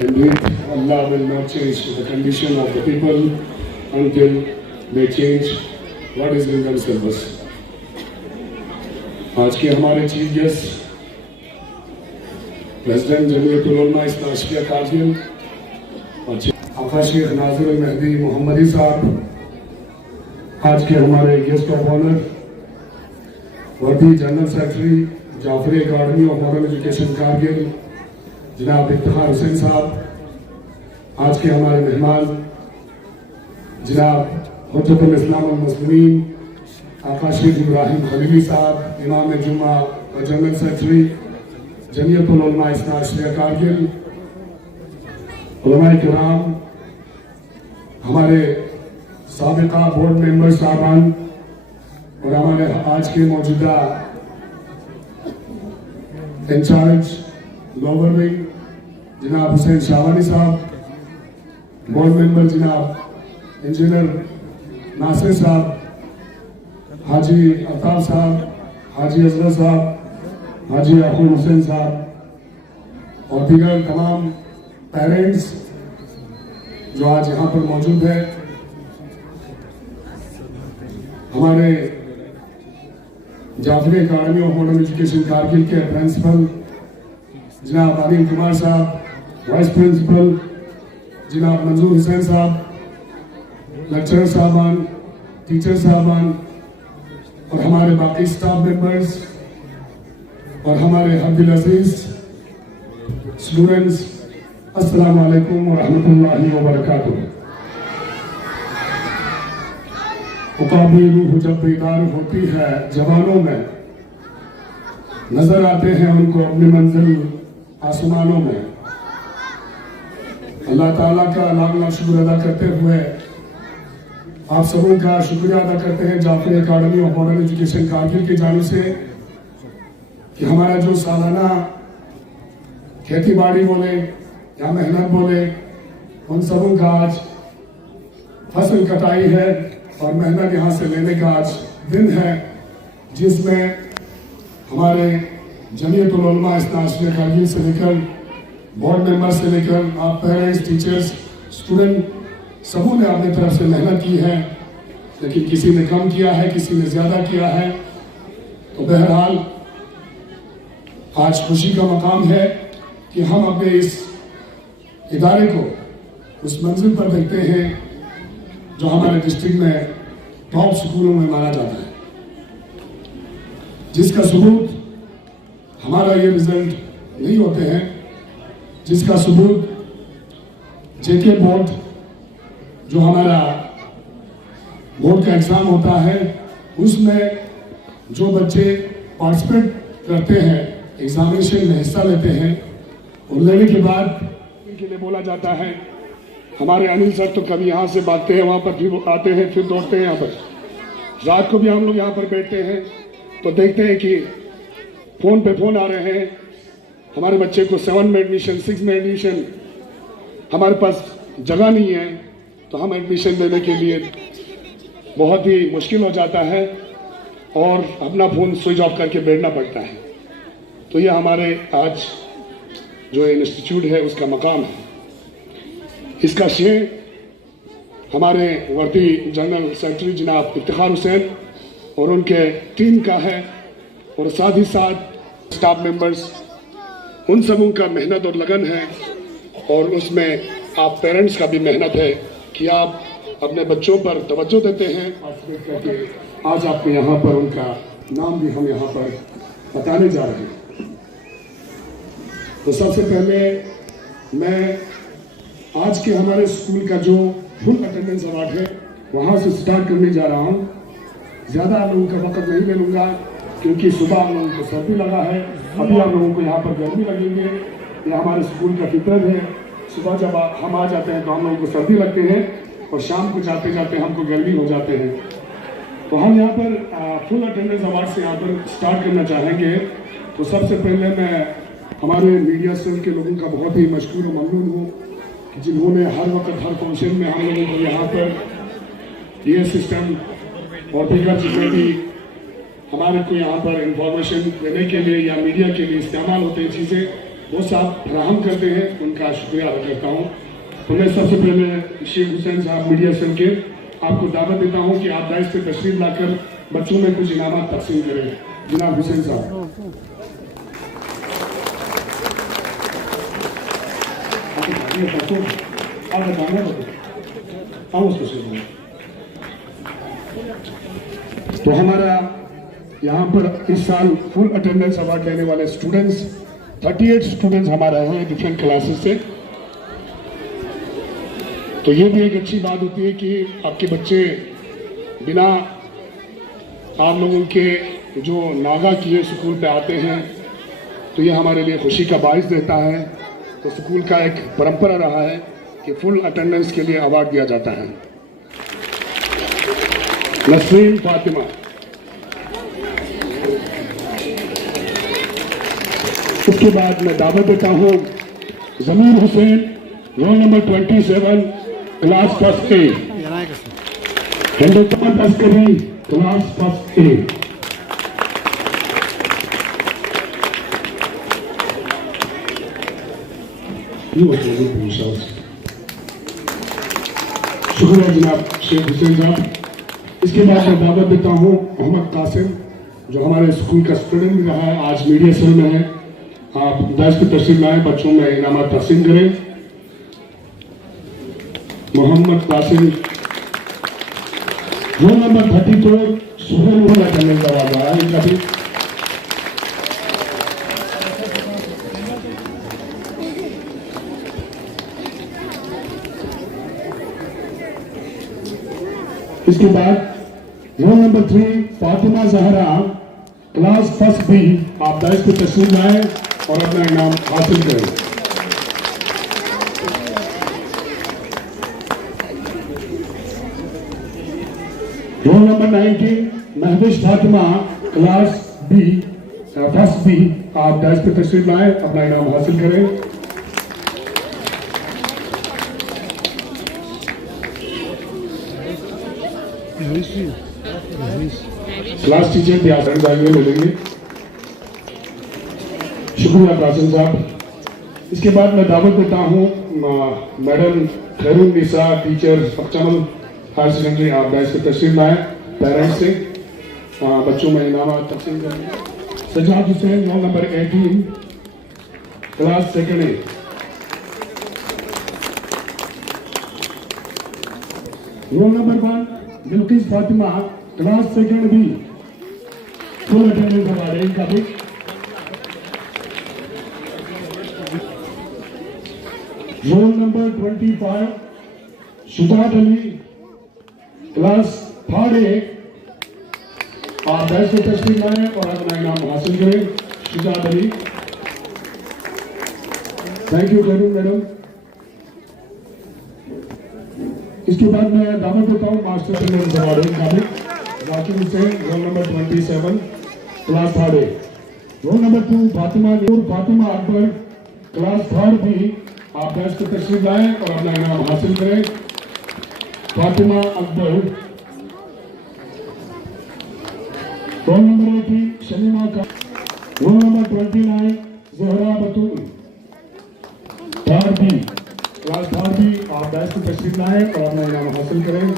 Indeed, Allah will not change the condition of the people until they change what is in themselves. आज के हमारे chief guest president Jamiatul उलमा इस्लामिया कारगिल आका शेख नाजिर मेहदी मोहम्मदी साहब, आज के हमारे guest of honour worthy general secretary Jafri academy of modern education Kargil जनाब इफ्तिखार हुसैन साहब, आज के हमारे मेहमान जनाब हुज्जतुल इस्लाम वल मुस्लिमीन आका शेख इब्राहिम खलीली साहब, इमाम जुम्मा और जनरल सेक्रेटरी जमीयतुल उलमा इस्लामिया कारगिल, उलमाए किराम, हमारे साबिका बोर्ड मेंबर साहबान और हमारे आज के मौजूदा इंचार्ज लोअर विंग जनाब हुसैन शाहवानी साहब, बोर्ड मेंबर जनाब इंजीनियर नासिर साहब, हाजी अल्ताफ साहब, हाजी अजगर साहब, हाजी अखुल हुसैन साहब और दीगर तमाम पेरेंट्स जो आज यहाँ पर मौजूद है, हमारे Jafri academy of modern education Kargil के प्रिंसिपल जनाब आदिल कुमार साहब, वाइस प्रिंसिपल जनाब मंजूर हुसैन साहब, लेक्चरर साहबान, टीचर साहबान और हमारे बाकी स्टाफ मेंबर्स और हमारे अब्दुल अजीज स्टूडेंट्स, अस्सलाम वालेकुम व रहमतुल्लाहि व बरकातहू। उकाबी रूह जब बेदार होती है जवानों में, नजर आते हैं उनको अपनी मंजिल आसमानों में। अल्लाह ताला का लाख लाख शुक्र अदा करते हुए आप सबों का शुक्रिया अदा करते हैं Jafri academy of modern education Kargil की जानिब से कि हमारा जो सालाना खेती बाड़ी बोले या मेहनत बोले, उन सबों का आज फसल कटाई है और मेहनत यहाँ से लेने का आज दिन है, जिसमें हमारे जमीयतुल उलमा इस्लामिया कारगिल से लेकर बोर्ड मेंबर से लेकर आप पेरेंट्स, टीचर्स, स्टूडेंट सबों ने अपनी तरफ से मेहनत की है, लेकिन किसी ने कम किया है, किसी ने ज़्यादा किया है। तो बहरहाल आज खुशी का मकाम है कि हम अपने इस इदारे को उस मंजिल पर देखते हैं जो हमारे डिस्ट्रिक्ट में टॉप स्कूलों में माना जाता है, जिसका सबूत हमारा ये रिजल्ट नहीं होते हैं, जिसका सबूत जेके बोर्ड जो हमारा बोर्ड का एग्जाम होता है उसमें जो बच्चे पार्टिसिपेट करते हैं, एग्जामिनेशन में हिस्सा लेते हैं और लेने के बाद के लिए बोला जाता है। हमारे अनिल सर तो कभी यहाँ से भागते हैं, वहाँ पर फिर आते हैं, फिर दौड़ते हैं यहाँ पर। रात को भी हम लोग यहाँ पर बैठते हैं तो देखते हैं कि फ़ोन पे फ़ोन आ रहे हैं, हमारे बच्चे को 7 में एडमिशन, 6 में एडमिशन, हमारे पास जगह नहीं है तो हम एडमिशन लेने के लिए बहुत ही मुश्किल हो जाता है और अपना फ़ोन स्विच ऑफ करके बैठना पड़ता है। तो ये हमारे आज जो इंस्टीट्यूट है उसका मकाम है। इसका श्रेय हमारे वर्दी जनरल सेक्रेटरी जनाब इफ्तिखार हुसैन और उनके टीम का है और साथ ही साथ स्टाफ मेंबर्स, उन सबों का मेहनत और लगन है, और उसमें आप पेरेंट्स का भी मेहनत है कि आप अपने बच्चों पर तवज्जो देते हैं। आज आपको यहाँ पर उनका नाम भी हम यहाँ पर बताने जा रहे हैं। तो सबसे पहले मैं आज के हमारे स्कूल का जो फुल अटेंडेंस अवार्ड है वहाँ से स्टार्ट करने जा रहा हूँ। ज़्यादा आप लोगों का वक्त नहीं ले लूँगा क्योंकि सुबह आप लोगों को सर्दी लगा है, अभी आप लोगों को यहाँ पर गर्मी लगेंगे। ये हमारे स्कूल का फितरत है। सुबह जब हम आ जाते हैं तो हम लोगों को सर्दी लगती है और शाम को जाते जाते हमको गर्मी हो जाते हैं। तो हम यहाँ पर फुल अटेंडेंस अवार्ड से यहाँ पर स्टार्ट करना चाहेंगे। तो सबसे पहले मैं हमारे मीडिया सेल के लोगों का बहुत ही मशकूर और ममनून हूँ जिन्होंने हर वक्त हर फंक्शन में हम लोगों को यहाँ पर ये सिस्टम और दीगर जितने भी हमारे को यहाँ पर इंफॉर्मेशन देने के लिए या मीडिया के लिए इस्तेमाल होते हैं चीज़ें, वो सब फराहम करते हैं, उनका शुक्रिया अदा करता हूँ। तो मैं सबसे पहले शेख हुसैन साहब मीडिया सेल के आपको दावत देता हूँ कि आप दाइश पे तशरीफ लाकर बच्चों में कुछ इनामात तकसीम करें। जनाब हुसैन साहब। तो हमारा यहाँ पर इस साल फुल अटेंडेंस अवार्ड लेने वाले स्टूडेंट्स 38 स्टूडेंट्स हमारे हैं डिफरेंट क्लासेस से। तो ये भी एक अच्छी बात होती है कि आपके बच्चे बिना आप लोगों के जो नागा किए स्कूल पे आते हैं, तो ये हमारे लिए खुशी का बाइस देता है। तो स्कूल का एक परंपरा रहा है कि फुल अटेंडेंस के लिए अवार्ड दिया जाता है। नसरीन फातिमा। उसके बाद मैं दावत देता हूँ Zameer Hussain, roll number 27, class first A. Hindustan तस्करी, क्लास फर्स्ट ए। शुक्रिया जनाब शेख हुसैन साहब। इसके बाद मैं दावत देता हूँ मोहम्मद कासिम, जो हमारे स्कूल का स्टूडेंट भी रहा है, आज मीडिया सेल में है। आप दाइश पे तशरीफ लाएं, बच्चों में इनामात तकसीम करें। Mohammad Qasim, roll number 32, Suhail attendance award रहा है इनका भी। इसके बाद roll number 3 Fatima Zahra, class first B. आप दाइश पे तशरीफ लाएं और अपना इनाम हासिल करें। Roll number 19 Mahvish Fatima, class B first B. आप दाइश पे तशरीफ लाएं, अपना इनाम हासिल करें। क्लास टीचर भी आसन जाएंगे, मिलेंगे। शुक्रिया कासिम साहब। इसके बाद मैं दावत देता हूँ मैडम खैरुन निसा, टीचर फकचमल हायर सेकेंडरी। आप दाइश पे तशरीफ लाएं पेरेंट्स से, बच्चों में इनाम तकसीम करेंगे। Sajjad Hussain, roll number 18, class second A. Roll number 1 Bilkis Fatima, class second B. Full attendance award इनका भी। Roll number 25 Shujaat Ali, class third A. आप दाइश पे तशरीफ लाएं और अपना इनाम हासिल करें। Shujaat Ali, thank you madam. इसके बाद मैं दावत देता हूँ मास्टर अटेंडेंस अवार्ड का भी। Zakir Hussain, roll number 27, class third A. Roll number 2 Fatima Noor Fatima Akbar, class third B. आप दाइश पे तशरीफ लाएं और अपना इनाम हासिल करें। फातिमा अकबर। रोल नंबर 18 शमीमा का। Roll number 29 Zahra Batool, third B. Class third B. आप दाइश पे तशरीफ लाएं और अपना इनाम हासिल करें।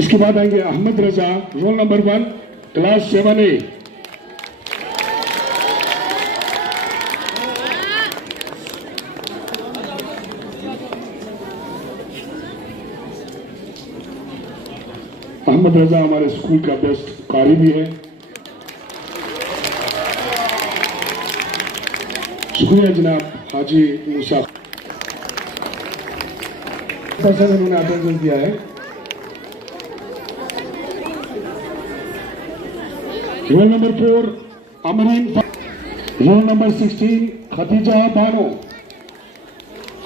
इसके बाद आएंगे Ahmed Raza, roll number 1, class 7A। Ahmed Raza हमारे स्कूल का बेस्ट कारी भी है। शुक्रिया जनाब हाजी मूसा सर, उन्होंने अटेंडेंस दिया है। Roll number 4 Amreen, roll number 16 Khatija Bano.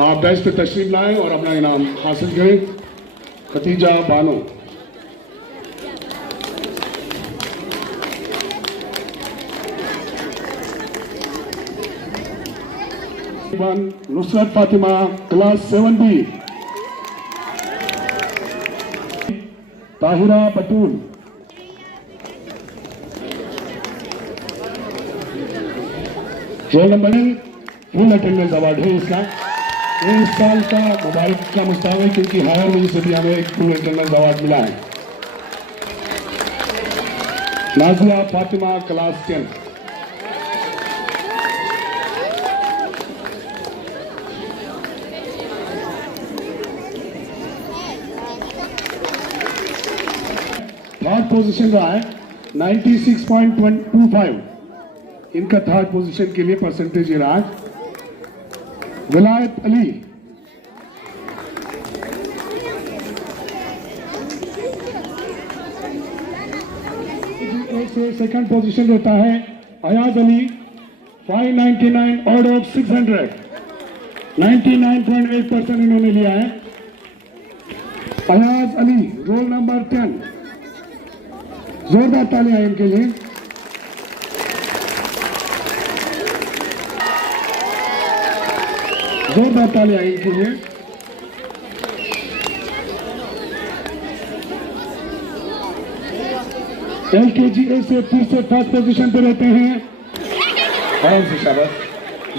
आप बेस्ट पे तशरीफ लाएं और अपना इनाम हासिल करें। Khatija Bano. Nusrat Fatima, class 7B। Tahira Batool. Roll number full attendance award है इसका। इस साल का मुबारक का मुस्ताब है क्योंकि हायर में से भी हमें एक फुल अटेंडेंस अवार्ड मिला है। Nazia Fatima, class 10। Third position रहा है 96.25। इनका थर्ड पोजीशन के लिए परसेंटेज ये रहा है। विलायत अली, सेकंड पोजीशन रहता है अयाज अली, 599 आउट ऑफ 600, 99.8% इन्होंने लिया है। Ayaz Ali, roll number 10। जोरदार तालियां इनके लिए। जोरदार तालियां इनके लिए। LKGA से फिर से फर्स्ट पोजीशन पे रहते हैं। और से शाबाश,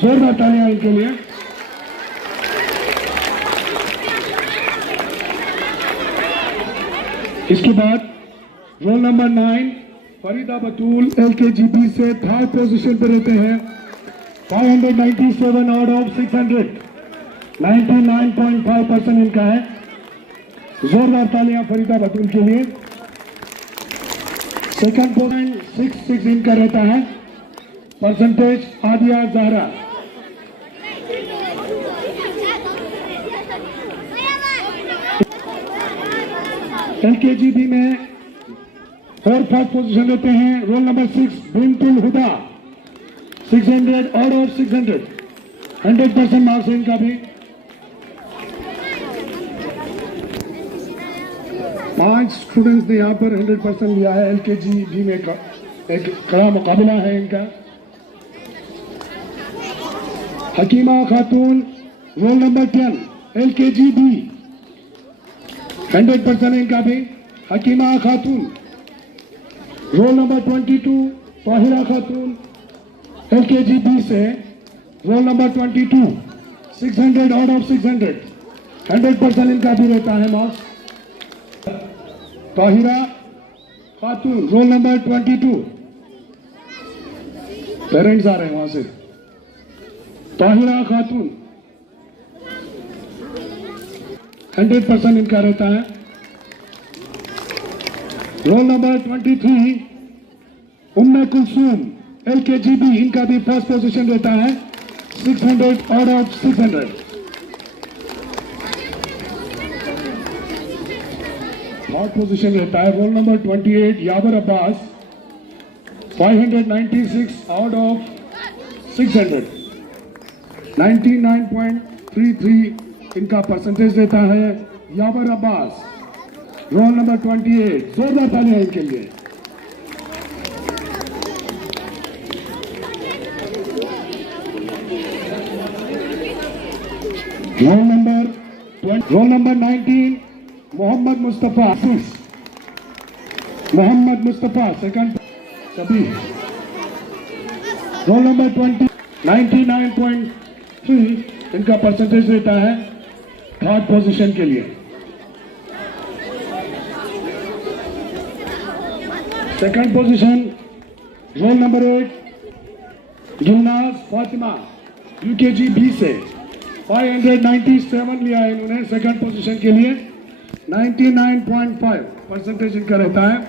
जोरदार तालियां इनके लिए। इसके बाद रोल नंबर 9 फरीदा बतूल, LKGB से थर्ड पोजीशन पे रहते हैं। 597 आउट ऑफ 600, 99.5% इनका है। जोरदार तालियां फरीदा बतूल के लिए। सेकंड पोजीशन 66 इनका रहता है। परसेंटेज आदिया जहरा। LKGB में फर्स्ट पोजीशन रहते हैं। Roll number 6 Bintul Huda, 600 out of 600, 100% marks है इनका भी। 5 स्टूडेंट्स ने यहाँ पर 100% लिया है। LKGB में एक कड़ा मुकाबला है इनका। हकीमा खातून, रोल नंबर 10 LKGB, 100% इनका भी। हकीमा खातून, रोल नंबर 22 ताहिरा खातून, LKGB से रोल नंबर 22, 600 आउट ऑफ 600, 100% इनका भी रहता है मार्क्स। ताहिरा खातून, रोल नंबर 22। पेरेंट्स आ रहे हैं वहां से। ताहिरा खातून, 100% इनका रहता है। रोल नंबर 23 उम्मे कुलसूम, LKGB, इनका भी फर्स्ट पोजीशन रहता है। 600 आउट ऑफ 600। थर्ड पोजीशन रहता है roll number 28 Yawar Abbas, 596 out of 600, 99.33 इनका परसेंटेज रहता है। Yawar Abbas, roll number 28। जोरदार तालियां इनके लिए। Roll number 19 Mohammad Mustafa, second कभी। रोल नंबर 20 99.3 इनका परसेंटेज रहता है थर्ड पोजीशन के लिए। Second position roll number 8 Julnaz Fatima UKG B से 597 लिया है इन्होंने सेकंड पोजीशन के लिए। 99.5 परसेंटेज इनका रहता है।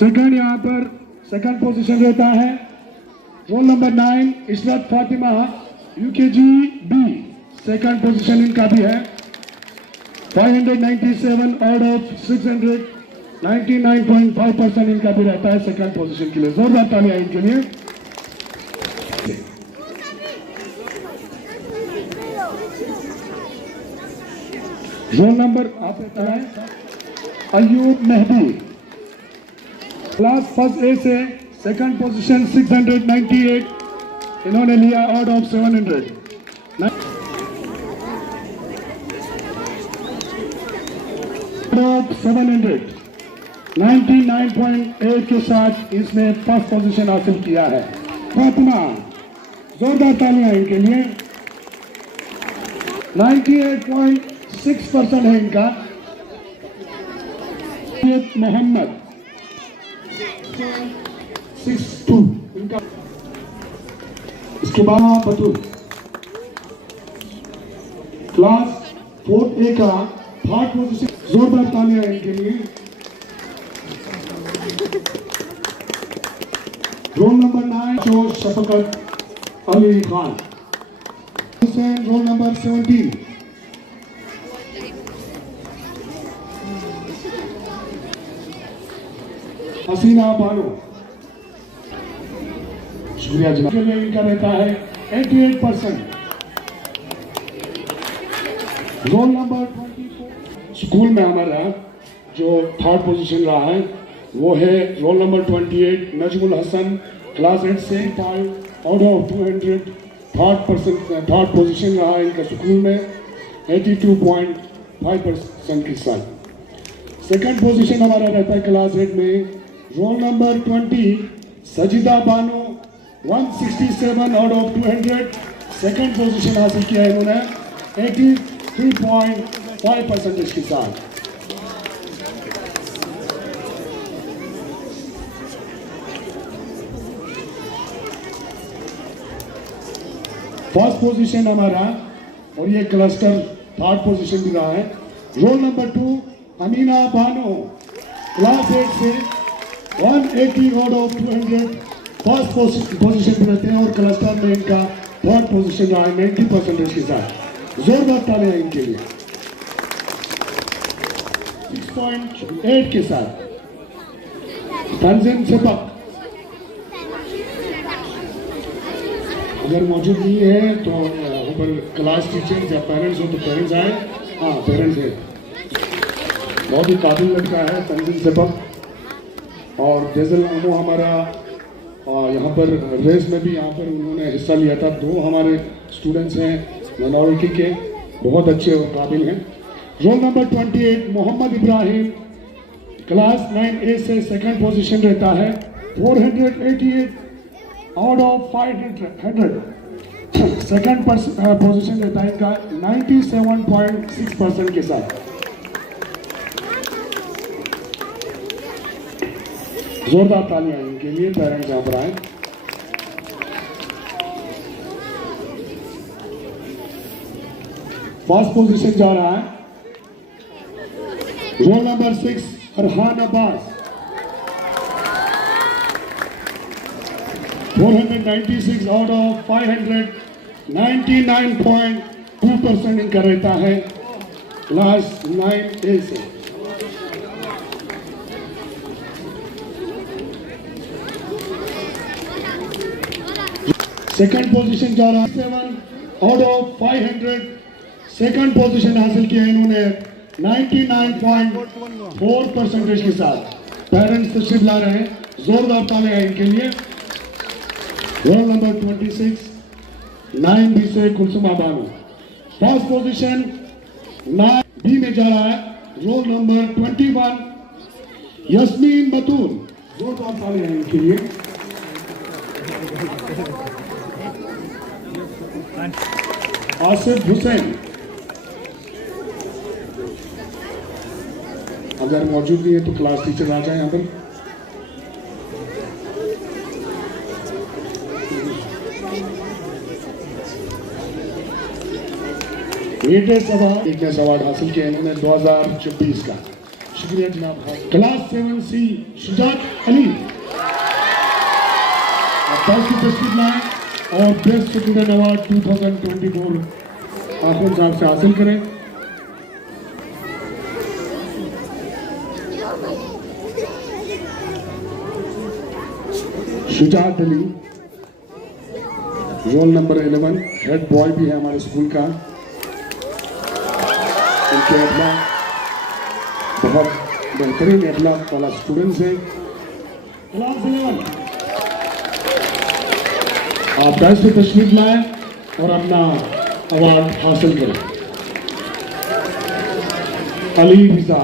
सेकंड यहाँ पर सेकंड पोजीशन रहता है roll number 9 Ishrat Fatima UKG B, second position इनका भी है। 597 आउट ऑफ 600, 99.5% इनका भी रहता है सेकंड पोजीशन के लिए। जोरदार तालियां इनके लिए। रोल नंबर आप रहता है अयूब मेहदी, क्लास फर्स्ट ए से सेकंड पोजीशन 698 इन्होंने लिया आउट ऑफ 700। 700 99.8 के साथ इसने फर्स्ट पोजीशन हासिल किया है। फातिमा, जोरदार तालियां इनके लिए। 98.6% है इनका। मोहम्मद 62 इनका। इसके बाद बतूल क्लास 4A का थर्ड पोजीशन। जोरदार तालियां इनके लिए। रोल नंबर 9 जो शफकत अली खान, रोल नंबर 17 हसीना बानो, शुक्रिया जनाब। इनका रहता है 88%। रोल नंबर 24 स्कूल में हमारा जो थर्ड पोजीशन रहा है वो है roll number 28 Najmul Hasan, class 8 से 5 आउट ऑफ 200, थर्ड पोजीशन रहा है इनका स्कूल में 82.5% के साथ। सेकंड पोजीशन हमारा रहता है क्लास 8 में roll number 20 Sajida Bano 167 out of 200, second position हासिल किया है इन्होंने 83.5% के साथ। फर्स्ट पोजीशन हमारा और ये क्लस्टर थर्ड पोजीशन भी रहा है। Roll number 2 Amina Bano, class 8 से 180 आउट ऑफ 200 फर्स्ट पोजीशन पे रहते हैं और क्लस्टर में इनका थर्ड पोजीशन रहा है 90% के साथ। जोरदार तालियां इनके लिए। 6.8 के साथ। तंजीम सेपक अगर मौजूद नहीं है तो ऊपर क्लास टीचर या पेरेंट्स हो तो पेरेंट्स आए। हाँ, पेरेंट्स है। बहुत ही काबिल लड़का है तंजीम सेपक। और जैसे वो हमारा यहाँ पर रेस में भी यहाँ पर उन्होंने हिस्सा लिया था। 2 हमारे स्टूडेंट्स हैं माइनॉरिटी के, बहुत अच्छे और काबिल हैं। Roll number 28 Mohammad Ibrahim, class 9A से सेकंड पोजीशन रहता है 488 आउट ऑफ 500, सेकंड पोजीशन रहता है इनका 97.6% के साथ। जोरदार तालियां इनके लिए। पेरेंट्स यहाँ पर आए। फर्स्ट पोजीशन जा रहा है roll number 6 Arhan Abbas, 496 out of 500, 99.2% इनका रहता है क्लास 9A से। सेकंड पोजीशन जा रहा है 7 आउट ऑफ 500, सेकंड पोजीशन हासिल किया इन्होंने 99.4% के साथ। पेरेंट्स तशरीफ ला रहे हैं। जोरदार तालियां इनके लिए। रोल नंबर 26 9B से कुलसुमा बानो, फर्स्ट पोजीशन 9B में जा रहा है रोल नंबर 21 यस्मीन बतूल। जोरदार तालियां इनके लिए। आसिफ हुसैन अगर मौजूद नहीं है तो क्लास टीचर आ जाए यहाँ पर। लेटेस्ट अवार्ड वीकनेस अवार्ड हासिल किया इन्होंने 2024 का। शुक्रिया जनाब। क्लास 7C शुजात अली आप की तस्वीर लाएं और बेस्ट स्टूडेंट अवार्ड 2024 आखिर साहब से हासिल करें। Shujaat Ali roll number 11 head boy भी है हमारे स्कूल का। इनके अखलाक बहुत बेहतरीन अखलाक वाला स्टूडेंट्स है। क्लास 11 आप 10 से तशरीफ लाएं और अपना अवार्ड हासिल करें। अली रिजा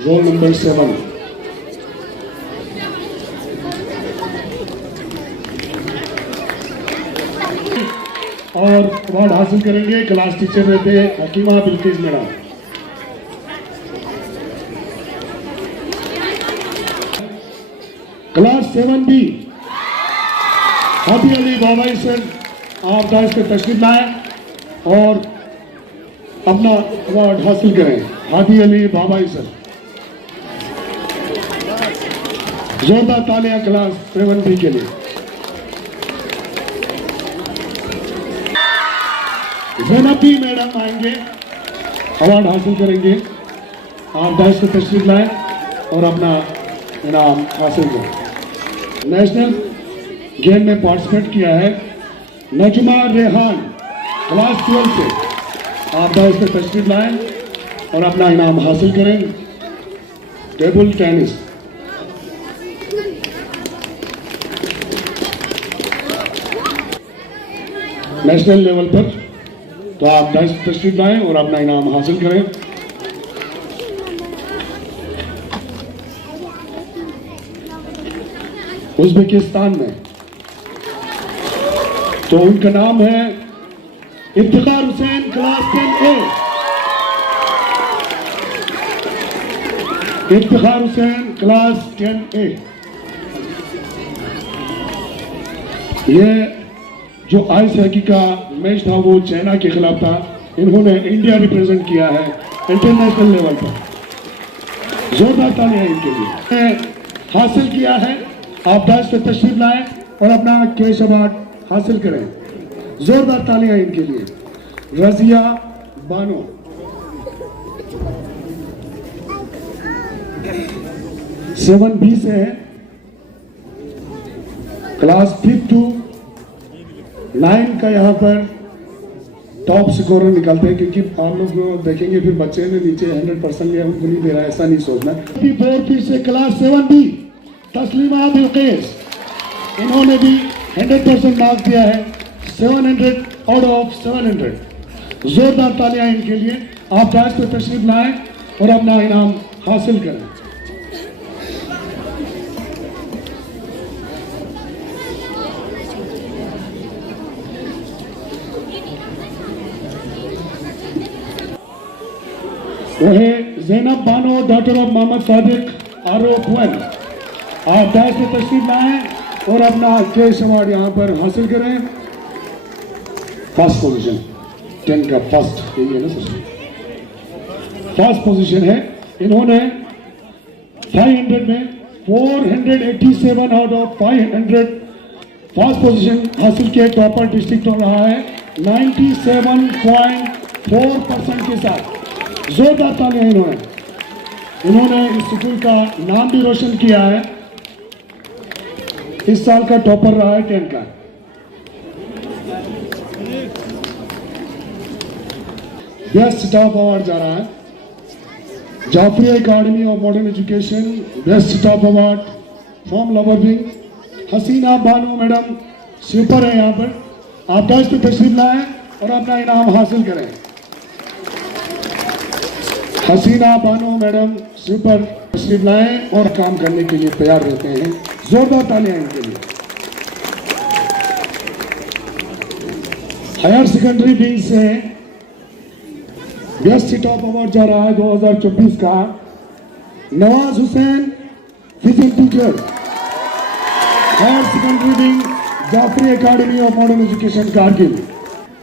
रोल नंबर 7 और अवार्ड हासिल करेंगे। क्लास टीचर रहते हैं Hakima Bilkis madam. Class 7B Hadi Ali Babai sir आप 10 पे तशरीफ लाएं और अपना अवार्ड हासिल करें। हादी अली बाबाई सर जोरदार तालियां क्लास 7B के लिए। ज़ैनबी मैडम आएंगे अवार्ड हासिल करेंगे। आप 10 से तशरीफ लाएं और अपना इनाम हासिल करें। नेशनल गेम में पार्टिसिपेट किया है नजमा रेहान क्लास 12 से आप 10 से तशरीफ लाएं और अपना इनाम हासिल करें। टेबल टेनिस नेशनल लेवल पर तो आप 10 तशरीफ लाएं और अपना इनाम हासिल करें। उज़्बेकिस्तान में तो उनका नाम है Iftikhar Hussain class 10A। Iftikhar Hussain class 10A ये जो आइस हॉकी का मैच था वो चाइना के खिलाफ था। इन्होंने इंडिया रिप्रेजेंट किया है इंटरनेशनल लेवल पर। जोरदार तालियां इनके लिए। हासिल किया है आप 10 पे तशरीफ लाएं और अपना कैश अवार्ड हासिल करें। जोरदार तालियां इनके लिए। रजिया बानो 7B से है क्लास 5 to 9 का यहाँ पर टॉप स्कोरर निकलते हैं क्योंकि आप लोग देखेंगे फिर बच्चे ने नीचे 100% लिया उनको नहीं दे रहा है, ऐसा नहीं सोचना। 4 से क्लास 7B तस्लीमा बिल्किस इन्होंने भी 100% मार्क्स दिया है 700 आउट ऑफ 700। जोरदार तालियां इनके लिए। आप 10 पे तशरीफ लाएं और अपना इनाम हासिल करें। वो है Zainab Bano daughter of Mohammad Sadiq RO1। आप 10 पे तशरीफ लाएं और अपना कैश अवार्ड यहाँ पर हासिल करें। फर्स्ट पोजीशन 10 का फर्स्ट यही है ना सर, फर्स्ट पोजीशन है। इन्होंने 500 में 487 आउट ऑफ 500 फर्स्ट पोजीशन हासिल किया। टॉपर डिस्ट्रिक्ट हो रहा है 97.4% के साथ। जोरदार तालियां इन्होंने इस स्कूल का नाम भी रोशन किया है। इस साल का टॉपर रहा है 10 का। बेस्ट स्टाफ अवार्ड जा रहा है Jafri academy of modern education. Best staff award from lower wing Hasina Bano madam sweeper है यहाँ पर। आप 10 पे तशरीफ लाएं और अपना इनाम हासिल करें। हसीना बानो मैडम स्वीपर तशरीफ लाएं और काम करने के लिए तैयार रहते हैं। जोरदार तालियां इनके लिए। हायर सेकेंडरी विंग से बेस्ट टॉप अवार्ड जा रहा है 2024 का Nawaz Hussain physical teacher higher secondary wing Jafri academy of modern education Kargil.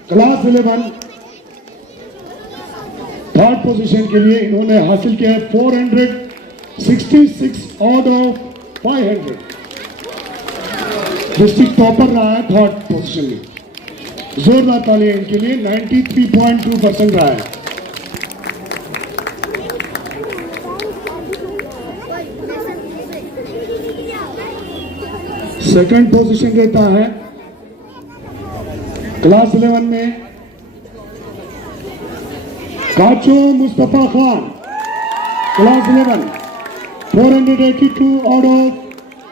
Class 11 third position के लिए इन्होंने हासिल किया है 466 आउट ऑफ 500। डिस्ट्रिक्ट टॉपर रहा है थर्ड पोजीशन में। जोरदार तालियां इनके लिए। 93.2% रहा है। सेकंड पोजीशन रहता है क्लास 11 में काचो Mustafa Khan, class 11 482 out of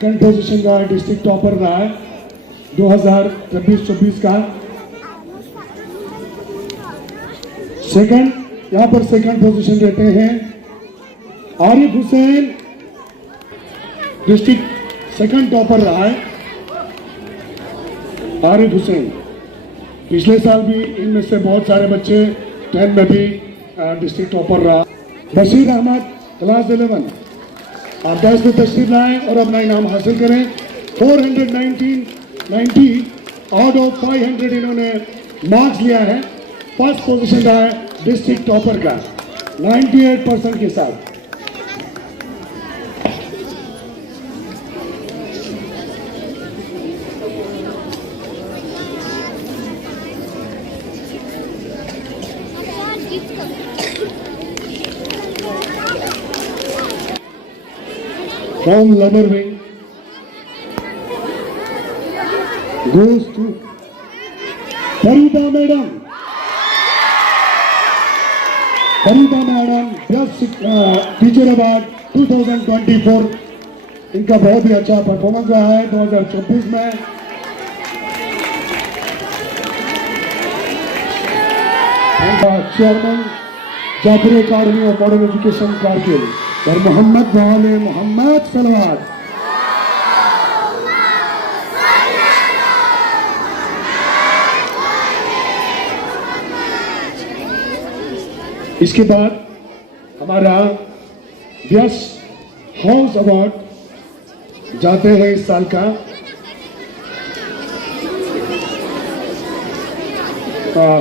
10 position का डिस्ट्रिक्ट टॉपर रहा है 2023-24 का। सेकंड, यहां पर सेकंड पोजीशन रहते हैं Arif Hussain, district second topper रहा है आरिफ हुसैन। पिछले साल भी इनमें से बहुत सारे बच्चे 10 में भी डिस्ट्रिक्ट टॉपर रहा। बशीर अहमद, क्लास 11, आप 10 में तशरीफ लाएं और अपना इनाम हासिल करें। 490 आउट ऑफ 500 इन्होंने मार्क्स लिया है। फर्स्ट पोजीशन रहा है डिस्ट्रिक्ट टॉपर का 98% के साथ। From lower wing goes to Farida Madam. Farida Madam, Best Teacher Award 2024। इनका बहुत ही अच्छा परफॉर्मेंस रहा है 2024 में। Chairman Jafar academy of modern education Kargil और मोहम्मद वाले मोहम्मद सलवात। इसके बाद हमारा व्यस हाउस अवार्ड जाते हैं इस साल का।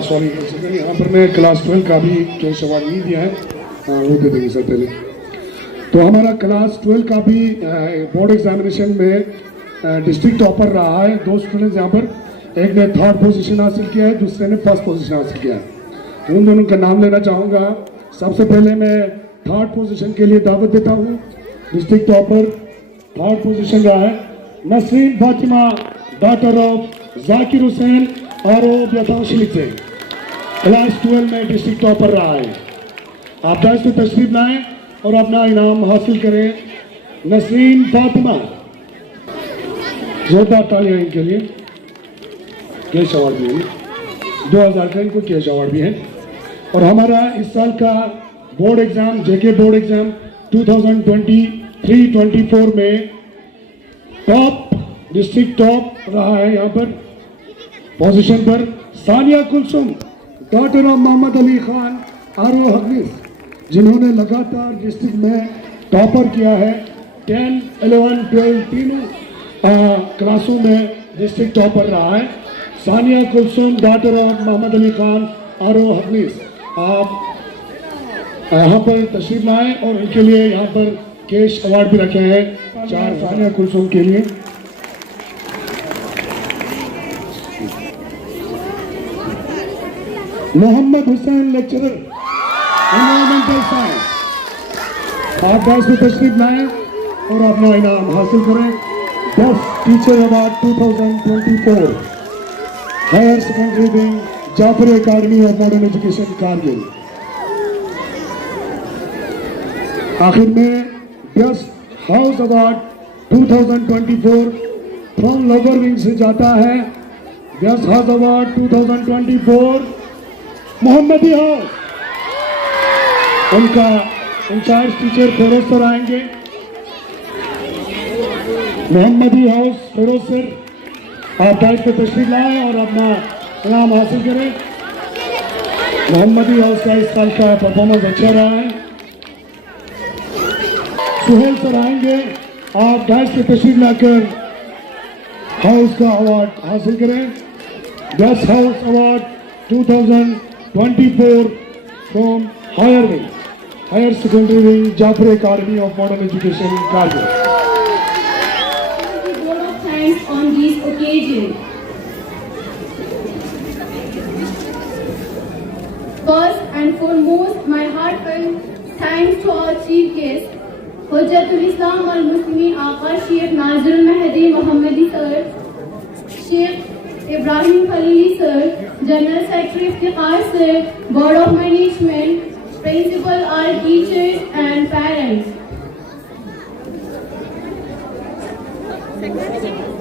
सॉरी, यहाँ पर मैं क्लास 12 का भी कैश अवार्ड नहीं दिया है, वो दे देंगे सर पहले। तो हमारा क्लास 12 का भी बोर्ड एग्जामिनेशन में डिस्ट्रिक्ट टॉपर रहा है। 2 स्टूडेंट्स यहाँ पर, एक ने थर्ड पोजीशन हासिल किया है, दूसरे ने फर्स्ट पोजीशन हासिल किया है। उन दोनों का नाम लेना चाहूँगा। सबसे पहले मैं थर्ड पोजीशन के लिए दावत देता हूँ। डिस्ट्रिक्ट टॉपर थर्ड पोजीशन रहा है नसरीन फातिमा, डॉटर ऑफ जाकिर हुसैन और यथाशील से, क्लास 12 में डिस्ट्रिक्ट टॉपर रहा है। आप 10 में तशरीफ लाएं और अपना इनाम हासिल करें। नसरीन फातिमा, जोरदार तालियां इनके लिए। कैश अवार्ड भी है 2000 का, इनको कैश अवार्ड भी है। और हमारा इस साल का बोर्ड एग्जाम, जेके बोर्ड एग्जाम 2023-24 में टॉप डिस्ट्रिक्ट टॉप रहा है यहाँ पर पोजीशन पर सानिया कुलसुम, डॉटर ऑफ मोहम्मद अली खान आरो हफीज, जिन्होंने लगातार डिस्ट्रिक्ट में टॉपर किया है। 10, 11, 12 तीनों क्लासों में डिस्ट्रिक्ट टॉपर रहा है। सानिया कुलसुम, डॉटर ऑफ मोहम्मद अली खान आरो हफीज, आप यहाँ पर तशरीफ लाएं और उनके लिए यहाँ पर कैश अवार्ड भी रखे हैं 4 सानिया कुलसुम के लिए। Mohammad Hussain, lecturer environmental science, आप 10 में तशरीफ लाएं और अपना इनाम हासिल करें। Best teacher award 2024 higher secondary wing, Jafar academy of modern education Kargil. आखिर में best house award 2024 from lower wing से जाता है। Best house award 2024 Mohammadi house, उनका इंचार्ज टीचर फेरोज सर आएंगे। मोहम्मदी हाउस फेरोज सर, आप 10 पे तशरीफ लाएं और अपना इनाम हासिल करें। मोहम्मदी हाउस का इस साल का परफॉर्मेंस अच्छा रहा है। सुहेल सर आएंगे, आप 10 पे तशरीफ लाकर हाउस का अवार्ड हासिल करें। Best house award 2024 from higher secondary wing Jafar academy of modern education Kargil. The vote of thanks on this occasion. First and foremost, my heartfelt thanks to our chief guest, Hujjatul Islam wal Muslimin Aqaa Sheikh Nazirul Mahdi Mohammadi Sir, Sheikh Ibrahim Khalili Sir, General Secretary Iftikhar Sir, Board of Management, Principal, our teachers and parents,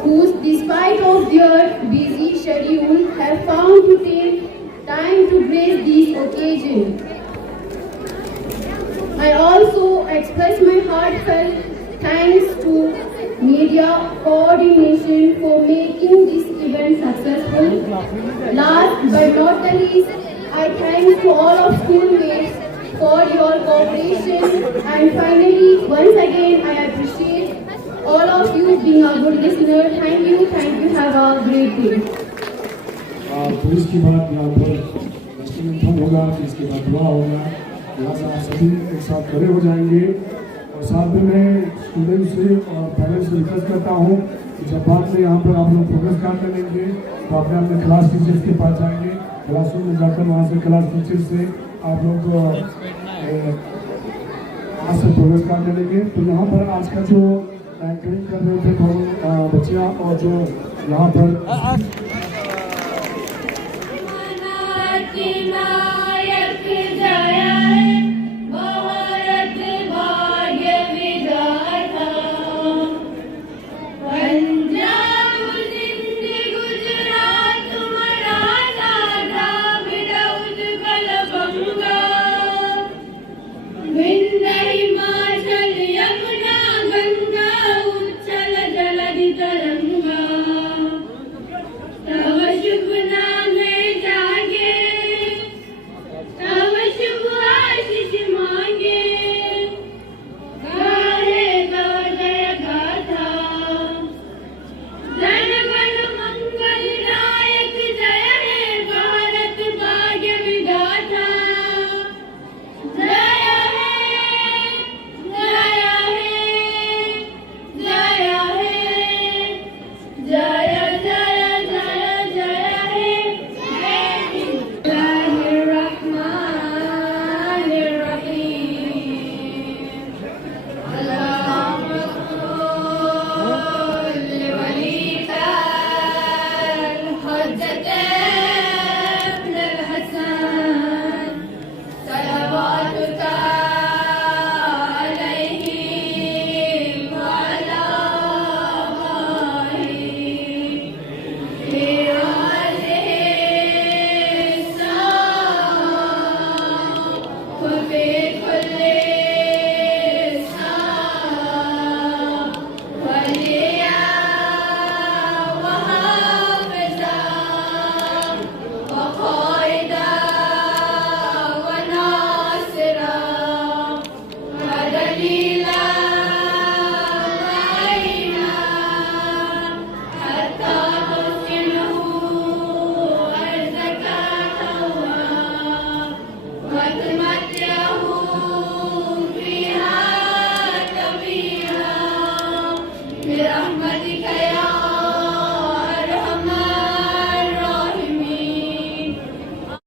who despite of their busy schedule have found to take time to grace this occasion. I also express my heartfelt thanks to media coordination for making this event successful. Last but not the least, I thank to all of schoolmates for your cooperation, and finally, once again, I appreciate all of you being a good listener. Thank you, have a great day. तो इसके बाद यहाँ पर instrument होगा, इसके बाद दुआ होगा। यहाँ से आप सभी एक साथ खड़े हो जाएंगे और साथ में मैं स्टूडेंट्स से और पेरेंट्स से रिक्वेस्ट करता हूँ कि जब बाद में यहाँ पर आप लोग प्रोग्रेस कार्ड लेंगे तो अपने अपने क्लास टीचर्स के पास जाएंगे, क्लासरूम में जाकर वहाँ से क्लास टीचर से आप लोग वहाँ से प्रोग्रेस कार्ड ले लेंगे। तो यहाँ पर आज का जो एंकरिंग कर रहे थे बच्चियाँ और जो यहाँ पर